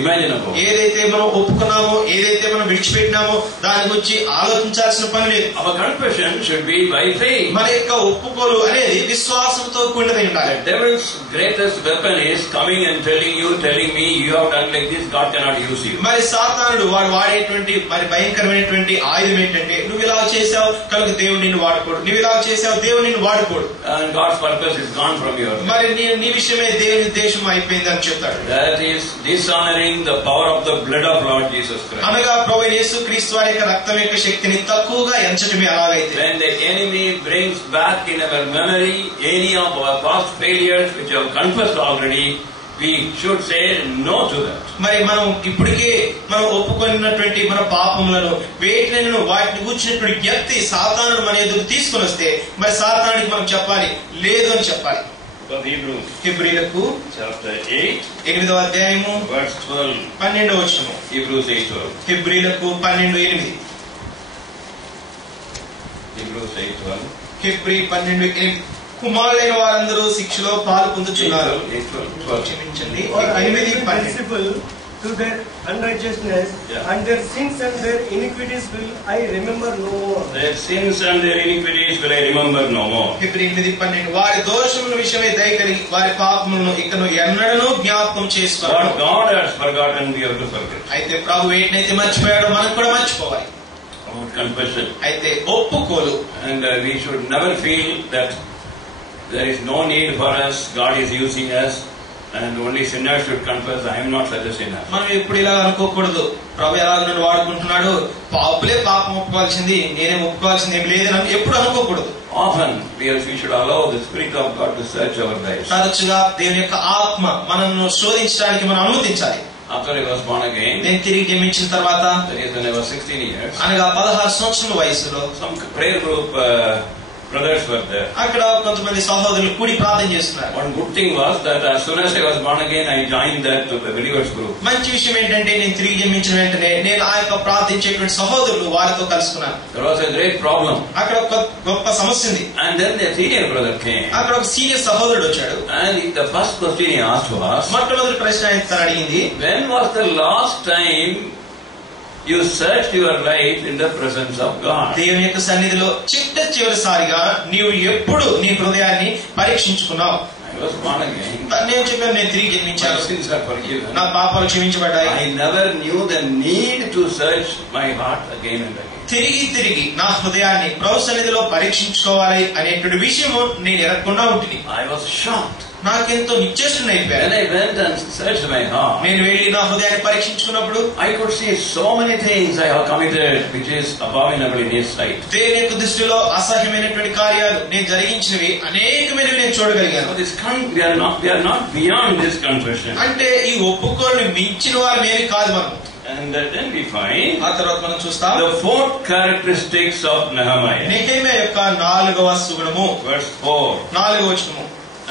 imagine about. ఏదైతే మనం ఒప్పుకున్నామో, ఏదైతే మనం విడిచిపెట్టినామో దాని గురించి ఆలోచించాల్సిన పని లేదు. Our confession should be by faith. మన యొక్క ఒప్పుకోలు అనేది విశ్వాసంతో కూడినది ఉండాలి. The devil's greatest weapon is coming and telling me, you have done like this, God cannot use you. మరి సాతానుడు వాడు వాడేటువంటి మరి భయంకరమైనటువంటి ఆయుధం ఏంటంటే, నువ్వు ఇలా చేశావు కనుక దేవుడు నిన్ను వాడుకోడు, నువ్వు ఇలా చేశావు దేవుడు నిన్ను వాడుకోడు, And God's purpose is gone from your life. మరి నీ విషయమే దేవుని ఉద్దేశం అయిపోయింది అని చెప్తాడు. That is dishonoring the power of the blood of Lord Jesus Christ. అనగా ప్రభువైన యేసు క్రీస్తు వారి యొక్క రక్తం యొక్క శక్తిని తక్కువగా ఎంచటమే అలాగైతే, When the enemy brings back in our memory any of our past failures which we have confessed already, we should say no to that. మరి మనం ఇప్పటికే మనం ఒప్పుకున్నటువంటి మన పాపములను వాటిని కూర్చున్నటువంటి వ్యక్తి సాతానుడు మన ఎదురు తీసుకుని వస్తే మరి సాతానుడికి మనం చెప్పాలి లేదు అని చెప్పాలి. హెబ్రీలకు chapter 8 8వ అధ్యాయము verse 12. 12వ వచనం. Hebrews 8:12. హెబ్రీలకు 12:8. Hebrews 8:12. హెబ్రీ 12:8. కుమారులైన వారందరూ శిక్షలో పాలు పొందుచున్నారు. 8:12. క్షమించండి. Or 8:12. principle to their unrighteousness, and their sins and their iniquities will I remember no more. Their sins and their iniquities will I remember no more. Hebrew 8:12. వారి దోషముల విషయమై దయ కలిగి వారి పాపములను ఇకను ఎన్నడూ జ్ఞాపకం చేసుకోరు. What God has forgotten, we have to forget. అయితే ప్రభు ఏంటైతే మర్చిపోయాడో మనం కూడా మర్చిపోవాలి. About confession. అయితే ఒప్పుకోలు. And we should never feel that there is no need for us, God is using us, And only sinners should confess, I am not such a sinner. మనం ఎప్పుడు ఇలా అనుకోకూడదు, ప్రభు ఎలాగ నన్ను వాడుకుంటున్నాడు, పాపులే పాపం ఒప్పుకోవాల్సింది, నేనే ఒప్పుకోవాల్సింది ఏమి లేదని ఎప్పుడు అనుకోకూడదు. Often we should allow the Spirit of God to search our lives. తరచుగా దేవుని యొక్క ఆత్మ మనల్ని శోధించడానికి మనం అనుమతించాలి. After I was born again, నేను తిరిగి జన్మించిన తర్వాత, that is when I was 16 years, అనగా 16 సంవత్సరాల వయసులో some prayer group brothers were there. అక్కడ కొంతమంది సహోదరులు కూడి ప్రార్థన చేస్తున్నారు. One good thing was that as soon as I was born again, I joined that believers group. మంచి విషయం ఏంటంటే నేను తిరిగి జన్మించిన వెంటనే నేను ఆ యొక్క ప్రార్థించేటువంటి సహోదరులు వారితో కలుసుకున్నాను. There was a great problem. అక్కడ ఒక గొప్ప సమస్య ఉంది. And then the senior brother came. అక్కడ ఒక సీనియర్ సహోదరుడు వచ్చాడు. And the first question he asked was, మొట్టమొదటి ప్రశ్న ఆయన అడిగింది, when was the last time you searched your life in the presence of God? దేవుని యొక్క సన్నిధిలో చివరిసారిగా నీవు ఎప్పుడు నీ హృదయాన్ని పరీక్షించుకున్నావు? I was born again. నేను చెప్పాను, నేను తిరిగి My జన్మించాను, sins are forgiven. నా పాపాలు క్షమించబడ్డాయి. I never knew the need to search my heart again and again. తిరిగి నా హృదయాన్ని ప్రభు సన్నిధిలో పరీక్షించుకోవాలి అనేటువంటి విషయము నేను ఎరగకుండా ఉంటుంది. I was shocked. నాకెంతో నిశ్చేష్టునైపోయాను. When I went and searched my heart, నేను వెళ్ళి నా హృదయాన్ని పరీక్షించుకున్నప్పుడు I could see so many things I have committed which is abominable in His sight. దేవుని యొక్క దృష్టిలో అసహ్యమైనటువంటి కార్యాలు నేను జరిగించినవి అనేకమైనవి నేను చూడగలిగాను. We are not beyond this confession. అంటే ఈ ఒప్పుకోలు మించిన వారు ఏమి కాదు మనం. And then we find ఆ తర్వాత మనం చూస్తాం the fourth characteristics of Nehemiah. Nehemiah యొక్క 4వ సుగుణము, Verse 4. 4వ వచనము.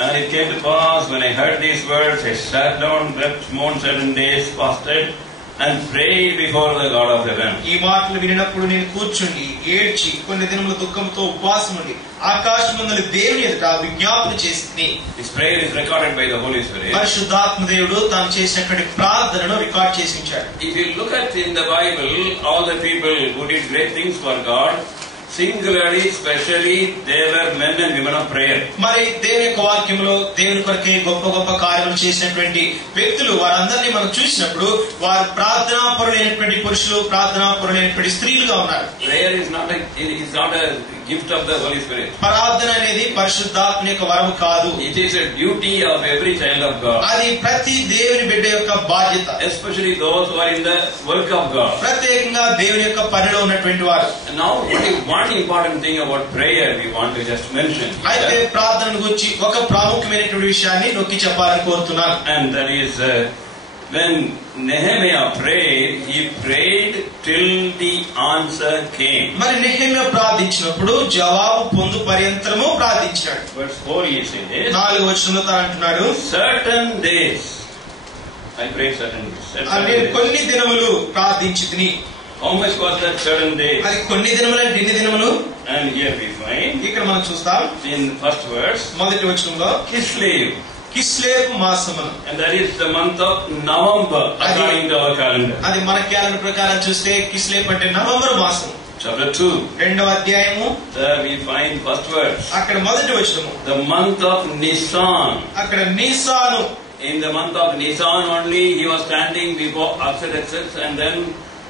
And it came to pass when I heard these words, I sat down, wept, mourned 7 days, fasted, and prayed before the God of heaven. ఈ మాటలు వినినప్పుడు నేను కూర్చుండి ఏడ్చి కొన్ని దినముల దుఃఖంతో ఉపవాసం ఉండి ఆకాశమందుల దేవుని ఎదుట విజ్ఞాపన చేసింది. This prayer is recorded by the Holy Spirit. పరిశుద్ధాత్మ దేవుడు తాను చేసినటువంటి ప్రార్థనను రికార్డ్ చేసి ఉంచాడు. If you look at in the Bible, all the people who did great things for God, singularly, specially, they were men and women of prayer. మరి దేవుని యొక్క వాక్యంలో దేవుని కొరకే గొప్ప కార్యాలు చేసినటువంటి వ్యక్తులు వారందరినీ మనం చూసినప్పుడు వారు ప్రార్థనాపరులైనటువంటి పురుషులు, ప్రార్థనాపరులైనటువంటి స్త్రీలుగా ఉన్నారు. Prayer is not a gift of the Holy Spirit. ప్రార్థన అనేది పరిశుద్ధాత్మ యొక్క వరము కాదు. It is a duty of every child of God. అది ప్రతి దేవుని బిడ్డ యొక్క బాధ్యత. Especially those who are in the work of God. ప్రత్యేకంగా దేవుని యొక్క పనిలో ఉన్నటువంటి వారు. And now, one important thing about prayer we want to just mention. అయితే ప్రార్థన గురించి ఒక ప్రాముఖ్యమైనటువంటి విషయాన్ని నొక్కి చెప్పాలని కోరుతున్నాను. And that is when Nehemiah prayed, he prayed till the answer came. మరి నెహెమ్యా ప్రార్థించినప్పుడు జవాబు పొందు పర్యంతరము ప్రార్థించాడు. Verse 4 he says, 4వ వచనంలో తాను అంటున్నాడు, certain days I prayed certain days. నేను కొన్ని దినములు ప్రార్థించితిని. How much was that certain days? అది కొన్ని దినములు అంటే ఎన్ని దినములు? And here we find ఇక్కడ మనం చూస్తాం in first verse మొదటి వచనంలో Kislev. కిస్లేవ్ మాసమున. And that is the month of November according to our calendar. అది మన క్యాలెండర్ ప్రకారం చూస్తే కిస్లేవ్ అంటే నవంబర్ మాసం. Chapter 2. 2వ అధ్యాయము. There we find first verse. అక్కడ మొదటి వచనము. The month of Nisan. అక్కడ నీసాను. In the month of Nisan only he was standing before Artaxerxes and then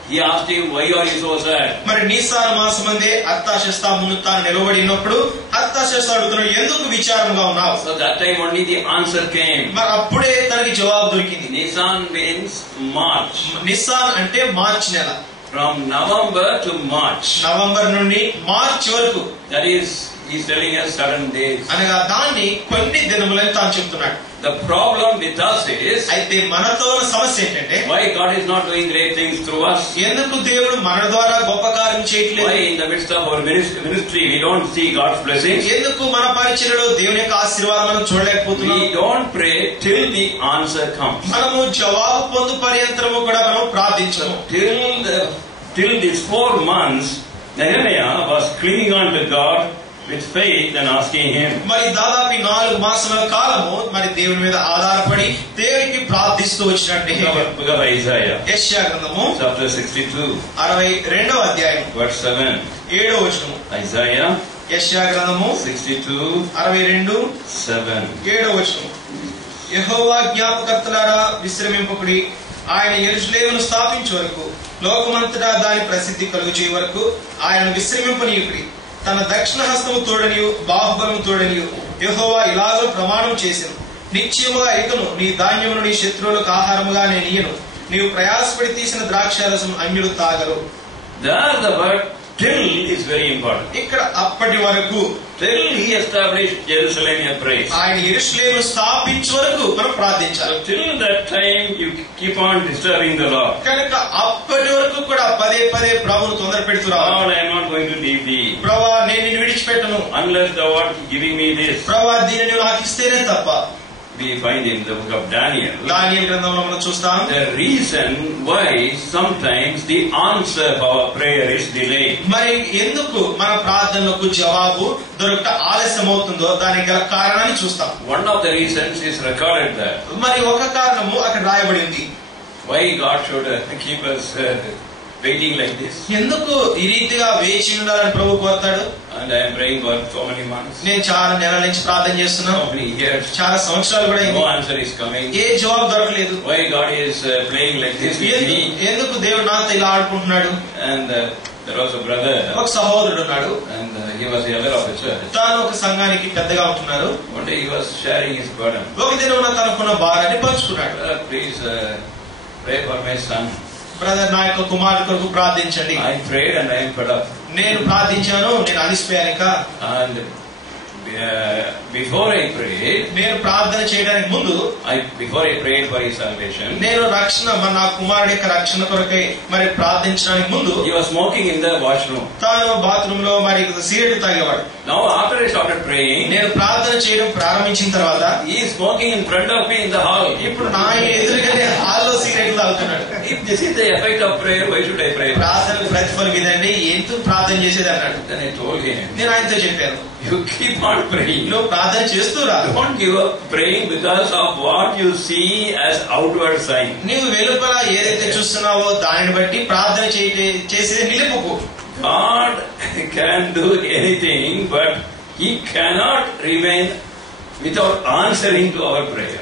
he asked him, why are you so sad? మరి నీసాను మాసమందే అర్తషస్తా ముందు తాను నిలబడినప్పుడు అర్తషస్తా అడుగుతున్నాడు, ఎందుకు విచారంగా ఉన్నావు? So that time only the answer came. మరి అప్పుడే తనకి జవాబు దొరికింది. Nisan means March. నిసాన్ అంటే మార్చి నెల. From November to March. November నుండి మార్చి వరకు. That is, he's telling us certain days. అనగా దాన్ని కొన్ని దినములని తాను చెప్తున్నాడు. The problem with us is, అయితే మనతో ఉన్న సమస్య ఏంటంటే, why God is not doing great things through us? ఎందుకు దేవుడు మన ద్వారా గొప్ప కార్యం చేయట్లేదు? Why in the midst of our ministry we don't see God's blessings? ఎందుకు మన పరిచర్యలో దేవుని యొక్క ఆశీర్వాదం మనం చూడలేకపోతున్నాం? We don't pray till the answer comes. మనము జవాబు పొందు పర్యంతరము కూడా మనం ప్రార్థించము. Till these 4 months, Nehemiah was clinging on to God with faith and asking him. మరి దాదాపు 4 మాసాల కాలము మరి దేవుని మీద ఆధారపడి దేవునికి ప్రార్థిస్తూ వచ్చినట్టు Book of Isaiah. యెషయా గ్రంథము Chapter 62. 62వ అధ్యాయం. Verse 7. 7వ వచనము. Isaiah. యెషయా గ్రంథము 62. 62 7. 7వ వచనము. యెహోవా జ్ఞాపకర్తలారా విశ్రమింపకుడి, ఆయన యెరూషలేమును స్థాపించే వరకు, లోకమంతటా దాని ప్రసిద్ధి కలుగు చేయ వరకు ఆయన విశ్రమింపనీయుడి. తన దక్షిణ హస్తము తోడనియు బాహుబలము తోడనియు యెహోవా ఇలాగ ప్రమాణం చేసెను, నిశ్చయముగా ఇకను నీ ధాన్యమును నీ శత్రువులకు ఆహారముగా నేను ఇయ్యను. నీవు ప్రయాసపడి తీసిన ద్రాక్షారసం అన్యులు తాగరు. There the word till is very important. ఇక్కడ అప్పటి వరకు Till he established Jerusalem a praise. ఆయన యెరూషలేమును స్థాపించే వరకు మనం ప్రార్థించాలి. Till that time you keep on disturbing the Lord. కనుక అప్పటి వరకు కూడా పదే పదే ప్రభువును తొందర పెడుతున్నారు. Lord, I am not going to leave thee. ప్రభువా నేను నిన్ను విడిచిపెట్టను Unless thou art giving me this. ప్రభువా దీనిని నువ్వు నాకు ఇస్తేనే తప్ప. We find in the book of Daniel. దానియేలు గ్రంథంలో మనం చూస్తాం. The reason why sometimes the answer of our prayer is delayed. మరి ఎందుకు మన ప్రార్థనలకు జవాబు దొరకట ఆలస్యం అవుతుందో దానికి గల కారణాన్ని చూస్తాం. One of the reasons is recorded there. మరి ఒక కారణము అక్కడ రాయబడి ఉంది. Why God should keep us waiting like this. ఎందుకు ఈ రీతిగా వేచి ఉండాలని ప్రభు కోరుతాడు. And I am praying for so many months. నేను చాలా నెలల నుంచి ప్రార్థన చేస్తున్నాను. So many years. చాలా సంవత్సరాలు కూడా No answer is coming. ఏ జవాబు దొరకలేదు. Why God is playing like this with me? ఎందుకు దేవుడు నాతో ఇలా ఆడుకుంటున్నాడు. And there was a brother. ఒక సహోదరుడు ఉన్నాడు. And he was the elder of the church. తాను ఒక సంఘానికి పెద్దగా ఉంటున్నారు. One day he was sharing his burden. ఒక దినం తనకున్న భారాన్ని పంచుకున్నాడు. Please pray for my son. Brother నా యొక్క కుమారుడు కొరకు ప్రార్థించండి. I prayed and I am fed up. నేను ప్రార్థించాను, నేను అలిసిపోయాను. ఇంకా And before I prayed, నేను ప్రార్థన చేయడానికి ముందు before I prayed for his salvation, నేను రక్షణ నా కుమారుడి యొక్క రక్షణ కొరకై మరి ప్రార్థించడానికి ముందు he was smoking in the washroom. తాను బాత్రూమ్ లో మరి cigarette తాగేవాడు. Now after I started praying, నేను ప్రార్థన చేయడం ప్రారంభించిన తర్వాత he is smoking in front of me in the hall. ఇప్పుడు నా ఎదురుగానే హాల్లో సిగరెట్ తాగుతున్నాడు. If this is the effect of prayer, why should I pray? ప్రార్థనకు ప్రతిఫలం ఇదండి, ఎందుకు ప్రార్థన చేసేది అన్నాడు. Then I told him, నేను ఆయనతో చెప్పాను, you keep on praying. నువ్వు ప్రార్థన చేస్తూ రా. Don't give up praying because of what you see as outward sign. నీవు వెలుపల ఏదైతే చూస్తున్నావో దానిని బట్టి ప్రార్థన చేసేది నిలుపుకు. God can do anything, but He cannot remain without answering to our prayer.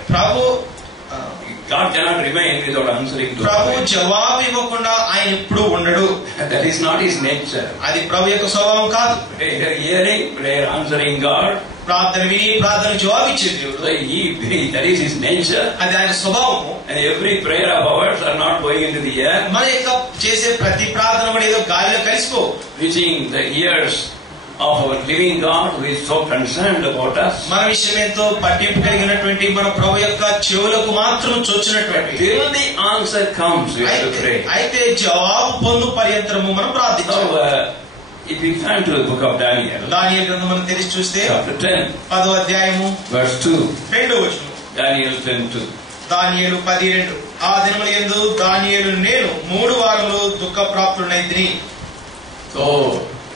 God cannot remain without answering to our prayer. జవాబు ఇవ్వకుండా ఆయన ఎప్పుడు ఉండడు. That is not His nature. అది ప్రభు యొక్క స్వభావం కాదు. Prayer hearing, prayer answering God. ప్రార్థన విని ప్రార్థన జవాబు ఇచ్చే దేవుడు. That is His nature. అది ఆయన స్వభావము. And every prayer of ours are not going into the air. మన యొక్క చేసే ప్రతి ప్రార్థన కూడా ఏదో గాలిలో కలిసిపో. Reaching the ears of our living God who is so concerned about us. మన విషయం ఎంతో పట్టింపు కలిగినటువంటి మన ప్రభు యొక్క చెవులకు మాత్రం చొచ్చినటువంటి. Till the answer comes, we have to pray. అయితే జవాబు పొందు పర్యంతరము మనం ప్రార్థించాలి. If we turn to the book of Daniel, దానియేలు గ్రంథం మనం తెరిచి చూస్తే chapter 10, 10వ అధ్యాయము verse 2. 2వ వచనం. Daniel 10:2. దానియేలు 10:2. ఆ దినముల యందు దానియేలు నేను 3 వారములు దుఃఖప్రాప్తుడనైతిని. So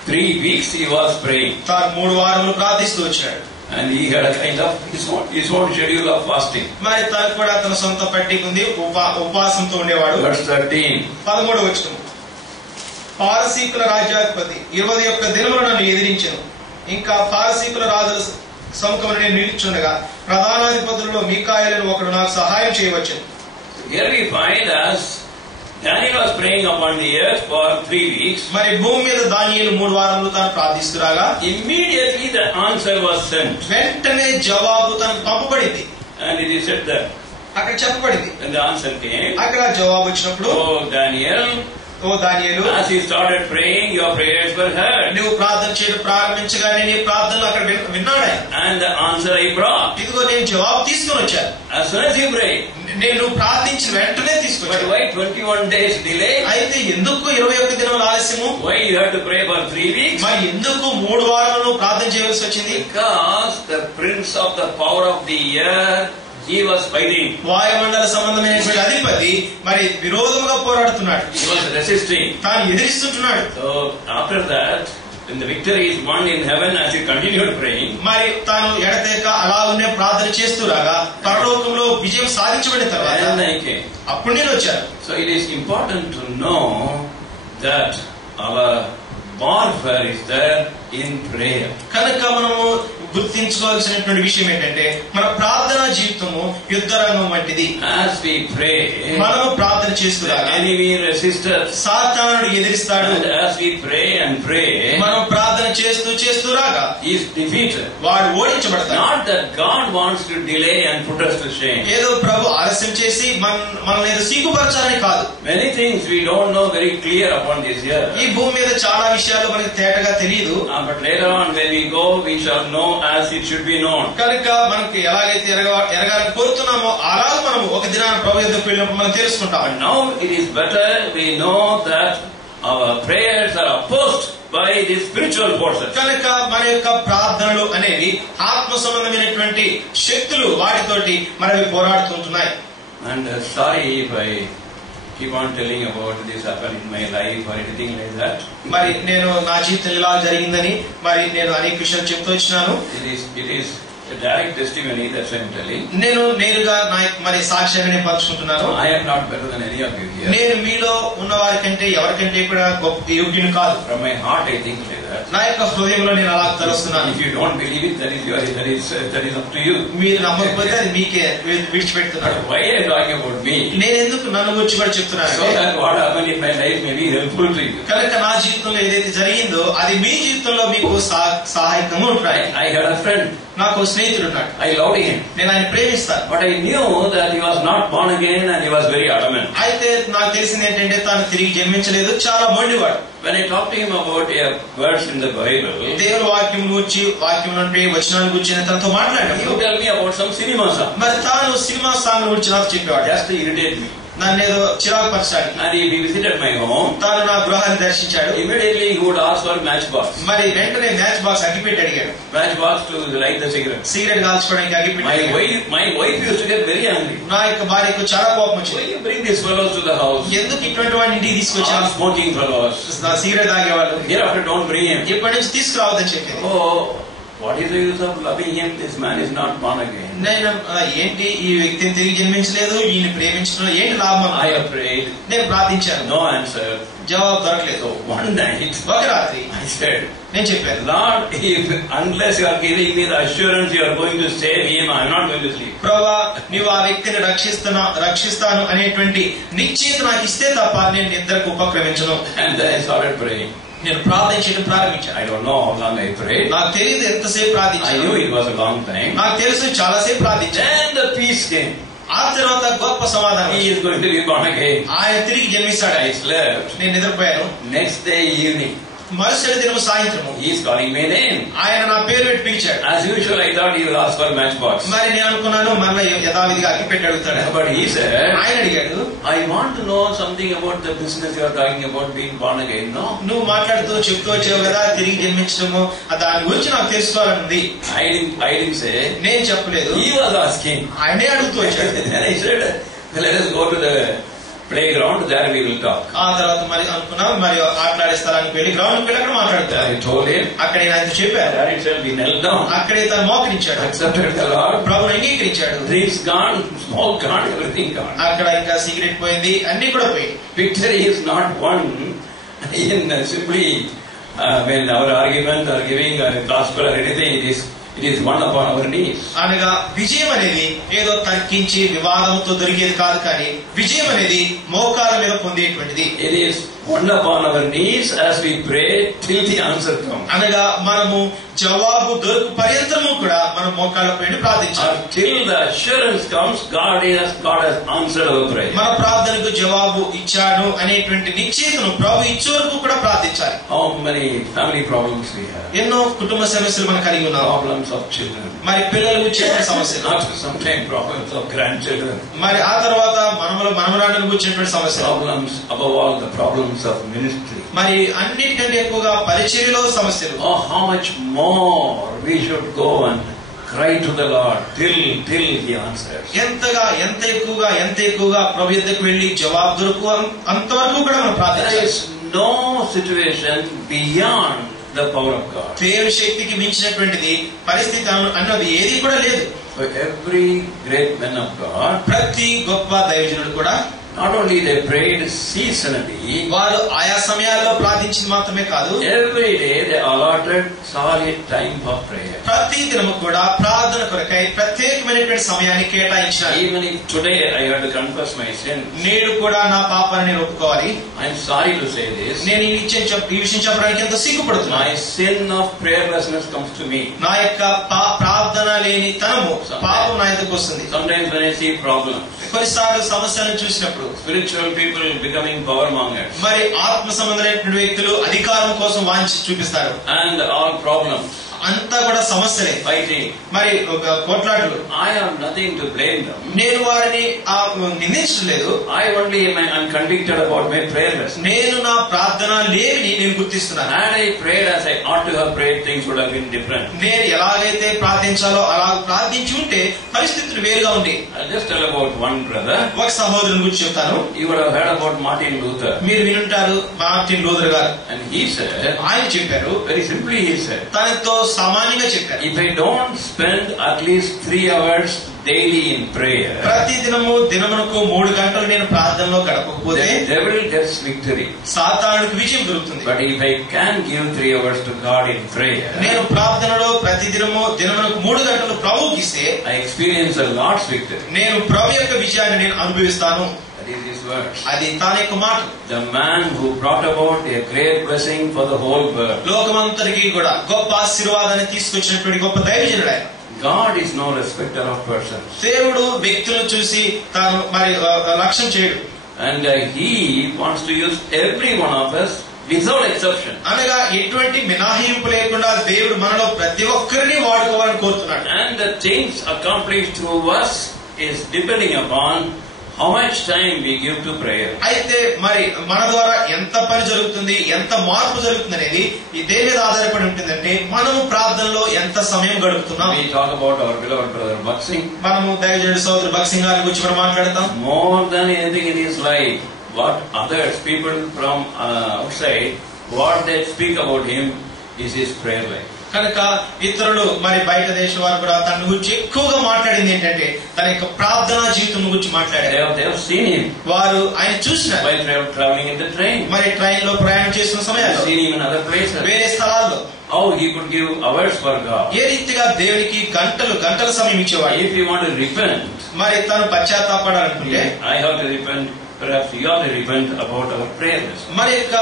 3 weeks he was praying. తాను 3 వారములు ప్రార్థిస్తూ వచ్చాడు. And he had a kind of his own schedule of fasting. మరి తనకు కూడా తన సొంత పట్టిక ఉంది, ఉపవాసంతో ఉండేవాడు. Verse 13. 13వ వచనం. పారసీకుల రాజ్యాధిపతి 21 దినములు నన్ను ఎదిరించెను. ఇంకా పారసీకుల రాజుల సముఖమున నేను నిలుచుండగా ప్రధానాధిపతులలో మీకాయేలు ఒకడు నాకు సహాయం చేయవచ్చును. Here we find as Daniel was praying upon the earth for 3 weeks. మరి భూమి మీద దానియేలు 3 వారములు తాను ప్రార్థిస్తురాగా Immediately the answer was sent. వెంటనే జవాబు తనకు పంపబడింది. And it is said that అక్కడ చెప్పబడింది. when the answer came, అక్కడ జవాబు వచ్చినప్పుడు, oh Daniel, ఓ దానియేలు, as you started praying, your prayers were heard. నువ్వు ప్రార్థన చేయడం ప్రారంభించగానే నీ ప్రార్థనలు అక్కడ విన్నాడు. And the answer I brought. ఇదిగో నేను జవాబు తీసుకొని వచ్చాను. As soon as you prayed. నేను ప్రార్థించిన వెంటనే తీసుకొచ్చాను. But why 21 days delay? అయితే ఎందుకు 21 దినముల ఆలస్యము? Why you had to pray for 3 weeks? మరి ఎందుకు 3 వారాలను ప్రార్థన చేయవలసి వచ్చింది? Because the prince of the power of the air, he was fighting. వాయుమండల సంబంధమైనటువంటి అధిపతి మరి విరోధముగా పోరాడుతున్నాడు. He was resisting. తాను ఎదిరిస్తుంటున్నాడు. So after that, when the victory is won in heaven, as he continued praying, మరి తాను ఎడతెగక అలానే ప్రార్థన చేస్తూరాగా పరలోకంలో విజయం సాధించబడిన తర్వాత అప్పుడు నేను వచ్చాను. So it is important to know that our warfare is there in prayer. కనుక మనము గుర్తించుకోవాల్సినటువంటి విషయం ఏంటంటే మన ప్రార్థనా జీవితము యుద్ధ రంగం వంటిది. As we pray, మనము ప్రార్థన చేస్తున్నాం, enemy resistors, సాతానుడు ఎదిరిస్తాడు. and as we pray and pray, మనం ప్రార్థన చేస్తూ రాగా he is defeated. వాడు ఓడించబడతాడు. Not that God wants to delay and put us to shame. ఏదో ప్రభు ఆలస్యం చేసి మనల్ని ఏదో సిగ్గుపరచాలని కాదు. Many things we don't know very clear upon this earth. ఈ భూమి మీద చాలా విషయాలు మనకి తేటగా తెలియదు. But later on when we go, we shall know as it should be known. కనుక మనకి ఎలాగైతే ఎరగాలని కోరుతున్నామో అలా మనం ఒక దినాన ప్రభు యొద్దకు వెళ్ళినప్పుడు మనం తెలుసుకుంటాం. But now it is better we know that our prayers are opposed by the spiritual forces. కనుక మన యొక్క ప్రార్థనలు అనేవి ఆత్మ సంబంధమైనటువంటి శక్తులు వాటితోటి మనవి పోరాడుతుంటున్నాయి. And sorry if I keep on telling about this happened in my life or anything like that. మరి నేను నా జీవితంలో ఇలా జరిగిందని మరి నేను అనేక విషయాలు చెప్తూ వచ్చినాను. It is a direct testimony that I am telling. నేను నేరుగా మరి సాక్ష్యాన్ని పంచుకుంటున్నాను. I am not better than any of you here. నేను మీలో ఉన్న వారికంటే ఎవరికంటే కూడా గొప్ప యోగ్యుని కాదు. From my heart I think like that. నా యొక్క హృదయంలో నేను అలా తలుస్తున్నాను. If you don't believe it, that is up to you. మీరు నమ్మకపోతే అది మీకే విడిచిపెడుతున్నాను. Why I am talking about me? నేను ఎందుకు నన్ను గురించి కూడా చెప్తున్నాను? So that what happened in my life may be helpful to you. కనుక నా జీవితంలో ఏదైతే జరిగిందో అది మీ జీవితంలో మీకు సహాయకంగా ఉంటాయి. I had a friend. నాకు స్నేహితుడు ఉన్నాడు. I loved him. నేను ఆయన ప్రేమిస్తాను. But I knew that he was not born again and he was very adamant. అయితే నాకు తెలిసింది ఏంటంటే తాను తిరిగి జన్మించలేదు, చాలా మొండివాడు. When I talked to him about a verse in the Bible, దేవుని వాక్యం గురించి వచనాన్ని గురించి తనతో మాట్లాడాను. he would tell me about some cinema song. మరి తాను సినిమా సాంగ్ గురించి నాకు చెప్పేవాడు. Just to irritate me. నన్ను ఏదో చిరాకు పరచాడు. And he visited my home. తాను నా గృహాన్ని దర్శించాడు. Immediately he would ask for matchbox. మరి వెంటనే మ్యాచ్ బాక్స్ అగ్గిపెట్టి అడిగాడు. Matchbox to light the cigarette. Cigarette కాల్చుకోవడానికి అగ్గిపెట్టి. My wife used to get very angry. నా యొక్క భార్యకు చాలా కోపం Why వచ్చింది. you bring these fellows to the house? ఎందుకు ఇటువంటి వాడిని ఇంటికి తీసుకొచ్చాను? All smoking fellows. నా సిగరెట్ తాగేవాళ్ళు. Hereafter don't bring him. ఇప్పటి నుంచి తీసుకురావద్దని చెప్పింది. Oh, what is the use of loving him? This man is not born again. నేను ఏంటి ఈ వ్యక్తిని తిరిగి జన్మించలేదు, ఈయన ప్రేమించడం ఏంటి లాభం? I have prayed. నేను ప్రార్థించాను. No answer. జవాబు దొరకలేదు. One night, ఒక రాత్రి I said, నేను చెప్పాను, Lord, unless you are giving me the assurance you are going to save him, I am not going to sleep. ప్రభువా, నీవు ఆ వ్యక్తిని రక్షిస్తాను అనేటువంటి నిశ్చయిత నాకు ఇస్తే తప్ప నేను నిద్రకు ఉపక్రమించను. And then I started praying. నేను ప్రార్థన చేయడం ప్రారంభించాను. I don't know how long I prayed. నాకు తెలియదు ఎంతసేపు I ప్రార్థించాను. knew it was a long time. నాకు తెలుసు చాలాసేపు ప్రార్థించాను. Then the peace came. ఆ తర్వాత గొప్ప సమాధానం. He is going to be born again. ఆయన తిరిగి జన్మిస్తాడు. I slept. నేను నిద్రపోయాను. Next day evening, మరుసటి దినము సాయంత్రము he is calling my name. ఆయన నా పేరు పెట్టి పిలిచాడు. As usual, I thought he will ask for matchbox. మరి నేను అనుకున్నాను మళ్ళీ యథావిధిగా అగ్గిపెట్టి అడుగుతాడు. But he said, ఆయన అడిగాడు, I want to know something about the business you are talking about being born again. No. నువ్వు మాట్లాడుతూ చెప్తూ వచ్చావు కదా తిరిగి జన్మించడము, దాని గురించి నాకు తెలుసుకోవాలనుంది. I didn't say. నేను చెప్పలేదు, He was asking. ఆయనే అడుగుతూ వచ్చాడు. Then I said, let us go to the playground, there we will talk. ఆ తర్వాత మరి అనుకున్నాం, మరి ఆటలాడే స్థలానికి వెళ్ళి గ్రౌండ్ వెళ్ళి అక్కడ మాట్లాడతారు. I told him. అక్కడ ఆయన చెప్పారు. There itself he knelt down. అక్కడే తను మోకరించాడు. Accepted the Lord. ప్రభువును అంగీకరించాడు. Drinks gone, smoke gone, everything gone. అక్కడ ఇంకా సిగరెట్ పోయింది, అన్ని కూడా పోయి. Victory is not won in simply when our argument or giving a gospel or anything. It is won upon our knees. అనగా విజయం అనేది ఏదో తర్కించి వివాదంతో దొరికేది కాదు, కానీ విజయం అనేది మోకాల మీద పొందేటువంటిది. It is won upon our knees as we pray till the answer comes. అనగా మనము జవాబు దొరకు పర్యంతరము కూడా మనం మోకాళ్ళ పైన ప్రార్థించాలి. Till the assurance comes, God has answered our prayer. మన ప్రార్థనకు జవాబు ఇచ్చాడు అనేటువంటి నిశ్చయితను ప్రభు ఇచ్చే వరకు కూడా ప్రార్థించాలి. How many family problems we have? ఎన్నో కుటుంబ సమస్యలు మనం కలిగి ఉన్నాం. Problems of children. మరి పిల్లలు వచ్చే సమస్యలు, sometimes problems of grandchildren. మరి ఆ తర్వాత మనమరాళ్ళను వచ్చేటువంటి సమస్యలు, Problems, above all the problems of ministry. మరి అన్నిటికంటే ఎక్కువగా పరిచర్యలో సమస్యలు. Oh, how much more we should go and cry to the Lord till He answers. ఎంత ఎక్కువగా ప్రభు యొద్దకు వెళ్ళి జవాబు దొరకు అంతవరకు కూడా మనం ప్రార్థించాలి. There is no situation beyond the power of God. దేవుని శక్తికి మించినటువంటిది పరిస్థితి అన్నది ఏది కూడా లేదు. For every great man of God, ప్రతి గొప్ప దైవజనుడు కూడా Not only they prayed seasonally, వారు ఆయా సమయాల్లో ప్రార్థించింది మాత్రమే కాదు, every day they allotted solid time for prayer. ప్రతి దినము కూడా ప్రార్థన కొరకై ప్రత్యేకమైనటువంటి సమయాన్ని కేటాయించారు. Even if today I have to confess my sin, నేను కూడా నా పాపాన్ని నేను ఒప్పుకోవాలి. I am sorry to say this. నేను ఈ విషయం చెప్పడానికి ఎంతో సిగ్గుపడుతున్నా. My sin of prayerlessness comes to me. నా యొక్క ప్రార్థన లేని తనము పాపం నా ఎదురుకు వస్తుంది. Sometimes when I see problems, కొన్నిసార్లు సమస్యలను చూసినప్పుడు spiritual people becoming power mongers, మరి ఆత్మ సంబంధమైనటువంటి వ్యక్తులు అధికారం కోసం వాంఛి చూపిస్తారు. and all problems, అంతా కూడా సమస్యలే, fighting, మరి కొట్లాటలు. I have nothing to blame them. నేను వారిని నిందించలేదు. I only am convicted about my prayerlessness. నేను నా ప్రార్థన లేని నేను గుర్తిస్తున్నాను. Had I prayed as I ought to have prayed, things would have been different. నేను ఎలాగైతే ప్రార్థించాలో అలా ప్రార్థించి ఉంటే పరిస్థితులు వేరుగా ఉండే. I'll just tell about one brother. ఒక సహోదరుని గురించి చెప్తాను. You would have heard about Martin Luther. మీరు వినుంటారు మార్టిన్ లూథర్ గారు. And he said, ఆయన చెప్పారు, very simply he said, తనతో సామాన్యంగా చెప్పారు, if I don't spend at least 3 hours daily in prayer, ప్రతి దినమునకు 3 గంటలు నేను ప్రార్థనలో గడపకపోతే the devil gets victory. సాతానుడికి విజయం దొరుకుతుంది. But if I can give 3 hours to God in prayer, నేను ప్రార్థనలో ప్రతి దినమునకు 3 గంటలు ప్రభువుకి ఇస్తే I experience the Lord's victory. నేను ప్రభు యొక్క విజయాన్ని నేను అనుభవిస్తాను. That is his words. అది తాన యొక్క మాట. The man who brought about a great blessing for the whole world. లోకమంతటికి కూడా గొప్ప ఆశీర్వాదాన్ని తీసుకొచ్చినటువంటి గొప్ప దైవజనుడు ఆయన. God is no respecter of persons. దేవుడు వ్యక్తులను చూసి తాను మరి లక్ష్యం చేయడు. And he wants to use every one of us without exception. అనగా ఎటువంటి మినహాయింపు లేకుండా దేవుడు మనలో ప్రతి ఒక్కరిని వాడుకోవాలని కోరుతున్నాడు. And the things accomplished through us is depending upon how much time we give to prayer. అయితే మరి మన ద్వారా ఎంత పని జరుగుతుంది, ఎంత మార్పు జరుగుతుంది అనేది ఈ దేని మీద ఆధారపడి ఉంటుందంటే మనము ప్రార్థనలో ఎంత సమయం గడుపుతున్నాం. We talk about our beloved brother Bhakt Singh. మనము దైవజనుడు సోదరుడు భక్త్ సింగ్ గారి గురించి కూడా మాట్లాడతాం. More than anything in his life, what others, people from outside, what they speak about him is his prayer life. కనుక ఇతరులు మరి బయట దేశం వారు కూడా తన గురించి ఎక్కువగా మాట్లాడింది ఏంటంటే తన యొక్క ప్రార్థనా జీవితం గురించి మాట్లాడారు. They have seen him. వారు ఆయన చూసినారు. While traveling in the train. మరి ట్రైన్ లో ప్రయాణం చేస్తున్న సమయంలో Seen him in other places. వేరే స్థలాల్లో How he could give hours for God. ఏ రీతిగా దేవునికి గంటల సమయం ఇచ్చేవాడు. If you want to repent, మరి తను పశ్చాత్తాపడాలనుకుంటే I have to repent. Perhaps you have to repent about our prayers. మరి యొక్క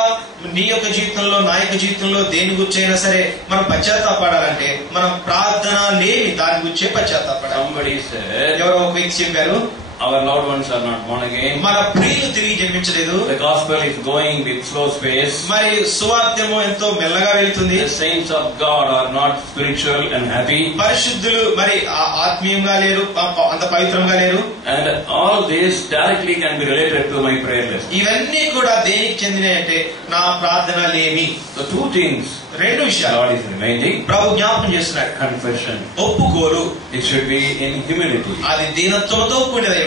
నీ యొక్క జీవితంలో నా యొక్క జీవితంలో దేని గురించి అయినా సరే మనం పశ్చాత్తాపడాలంటే మనం ప్రార్థన లేని దాని గురించే పశ్చాత్తాపడాలి. Somebody said, ఎవరో ఒక వ్యక్తి చెప్పారు, our loved ones are not born again. మన ప్రియులు తిరిగి జన్మించలేదు. The gospel is going with slow pace. మరి సువార్తము ఎంతో మెల్లగా వెళ్తుంది. The saints of God are not spiritual and happy. పరిశుద్ధులు మరి ఆత్మీయంగా లేరు, అంత పవిత్రంగా లేరు. And all this directly can be related to my prayer list. ఇవన్నీ కూడా దేనికి చెందినవి అంటే నా ప్రార్థన లేమి. The two things 2 విషయాలు God is reminding. ప్రభు జ్ఞాపకం చేస్తున్నాడు. Confession. ఒప్పుకోలు. It should be in humility. అది దీనత్వంతో కూడినది.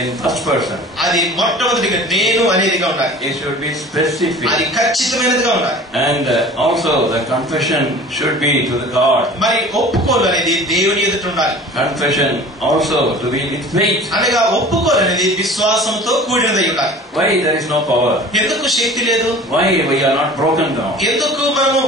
In first person. అది మొట్టమొదటిగా నేను అనేదిగా ఉండాలి. It should be specific. అది ఖచ్చితమైనదిగా ఉండాలి. And also the confession should be to the God. మరి ఒప్పుకోలు అనేది దేవుని ఎదుట ఉండాలి. Confession also to be with faith. అనగా ఒప్పుకోలు అనేది విశ్వాసంతో కూడినదై ఉండాలి. Why there is no power? ఎందుకు శక్తి లేదు? Why we are not broken down? ఎందుకు మనము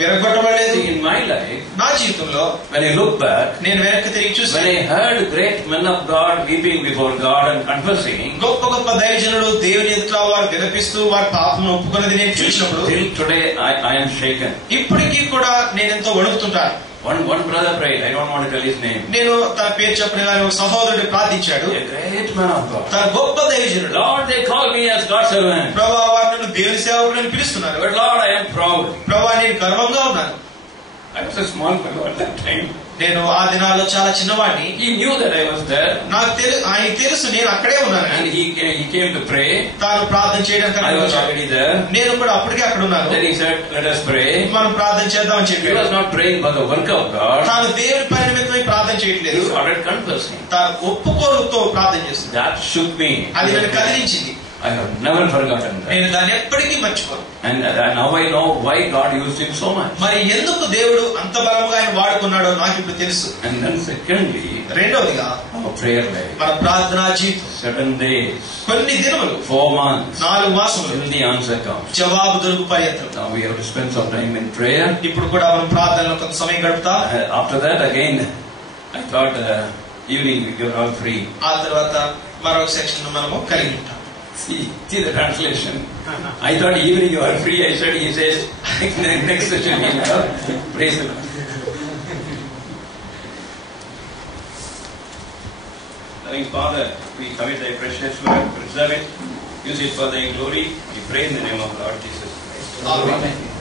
విరగొట్టబడలేదు? In my life, నా జీవితంలో when I look back, నేను వెనక్కి తిరిగి చూసి when I heard great men of God weeping before God and confessing, గొప్ప గొప్ప దైవజనులు దేవుని ఎదుట వారు విలపిస్తూ వారి పాపను ఒప్పుకున్నది నేను చూసినప్పుడు till today I am shaken. ఇప్పటికీ కూడా నేను ఎంతో వణుకుతుంటాను. One brother prayed, I don't want to tell his name. నేను తన పేరు చెప్పిన కానీ ఒక సహోదరుడు ప్రార్థించాడు. A great man of God. తన గొప్ప దైవజనుడు. Lord, they call me as God's servant. ప్రభువా వారు నన్ను దేవుని సేవకుడు అని పిలుస్తున్నారు. But Lord, I am proud. ప్రభువా నేను గర్వంగా ఉన్నాను. I was a small fellow at that time. నేను ఆ దినాల్లో చాలా చిన్నవాడిని. He knew that I was there. ఆయనకి తెలుసు నేను అక్కడే ఉన్నాను. And he came to pray. తాను ప్రార్థన చేయడానికి I was already there. నేను కూడా అప్పటికే అక్కడ ఉన్నాను. Then he said, let us pray. మనం ప్రార్థన చేద్దామని He చెప్పాడు. was not praying for the work of God. తాను దేవుని పని నిమిత్తమై ప్రార్థన He చేయట్లేదు. started confessing. తాను ఒప్పుకోలుతో ప్రార్థన చేస్తుంది. That shook me. అది నన్ను కదిలించింది. I have never forgotten that. నేను దాన్ని ఎప్పటికీ మర్చిపోను. And now I know why God used him so much. మరి ఎందుకు దేవుడు అంత బలముగా ఆయన వాడుకున్నాడో నాకు ఇప్పుడు తెలుసు. And then secondly, రెండవదిగా our prayer life. మన ప్రార్థనా జీవితం 7 days, కొన్ని దినములు 4 months, 4 మాసములు till the answer comes. జవాబు దొరుకు పర్యంతం. Now we have to spend some time in prayer. ఇప్పుడు కూడా మనం ప్రార్థనలో కొంత సమయం గడుపుతా. After that again, I thought evening we are all free. ఆ తర్వాత మరొక సెక్షన్ మనము కలిగి ఉంటాం. See the translation. I thought evening you are free. I said, he says, next session we will have. Praise the Lord. Loving Father, we commit thy precious word, preserve it, use it for thy glory. We pray in the name of Lord Jesus Christ. Amen.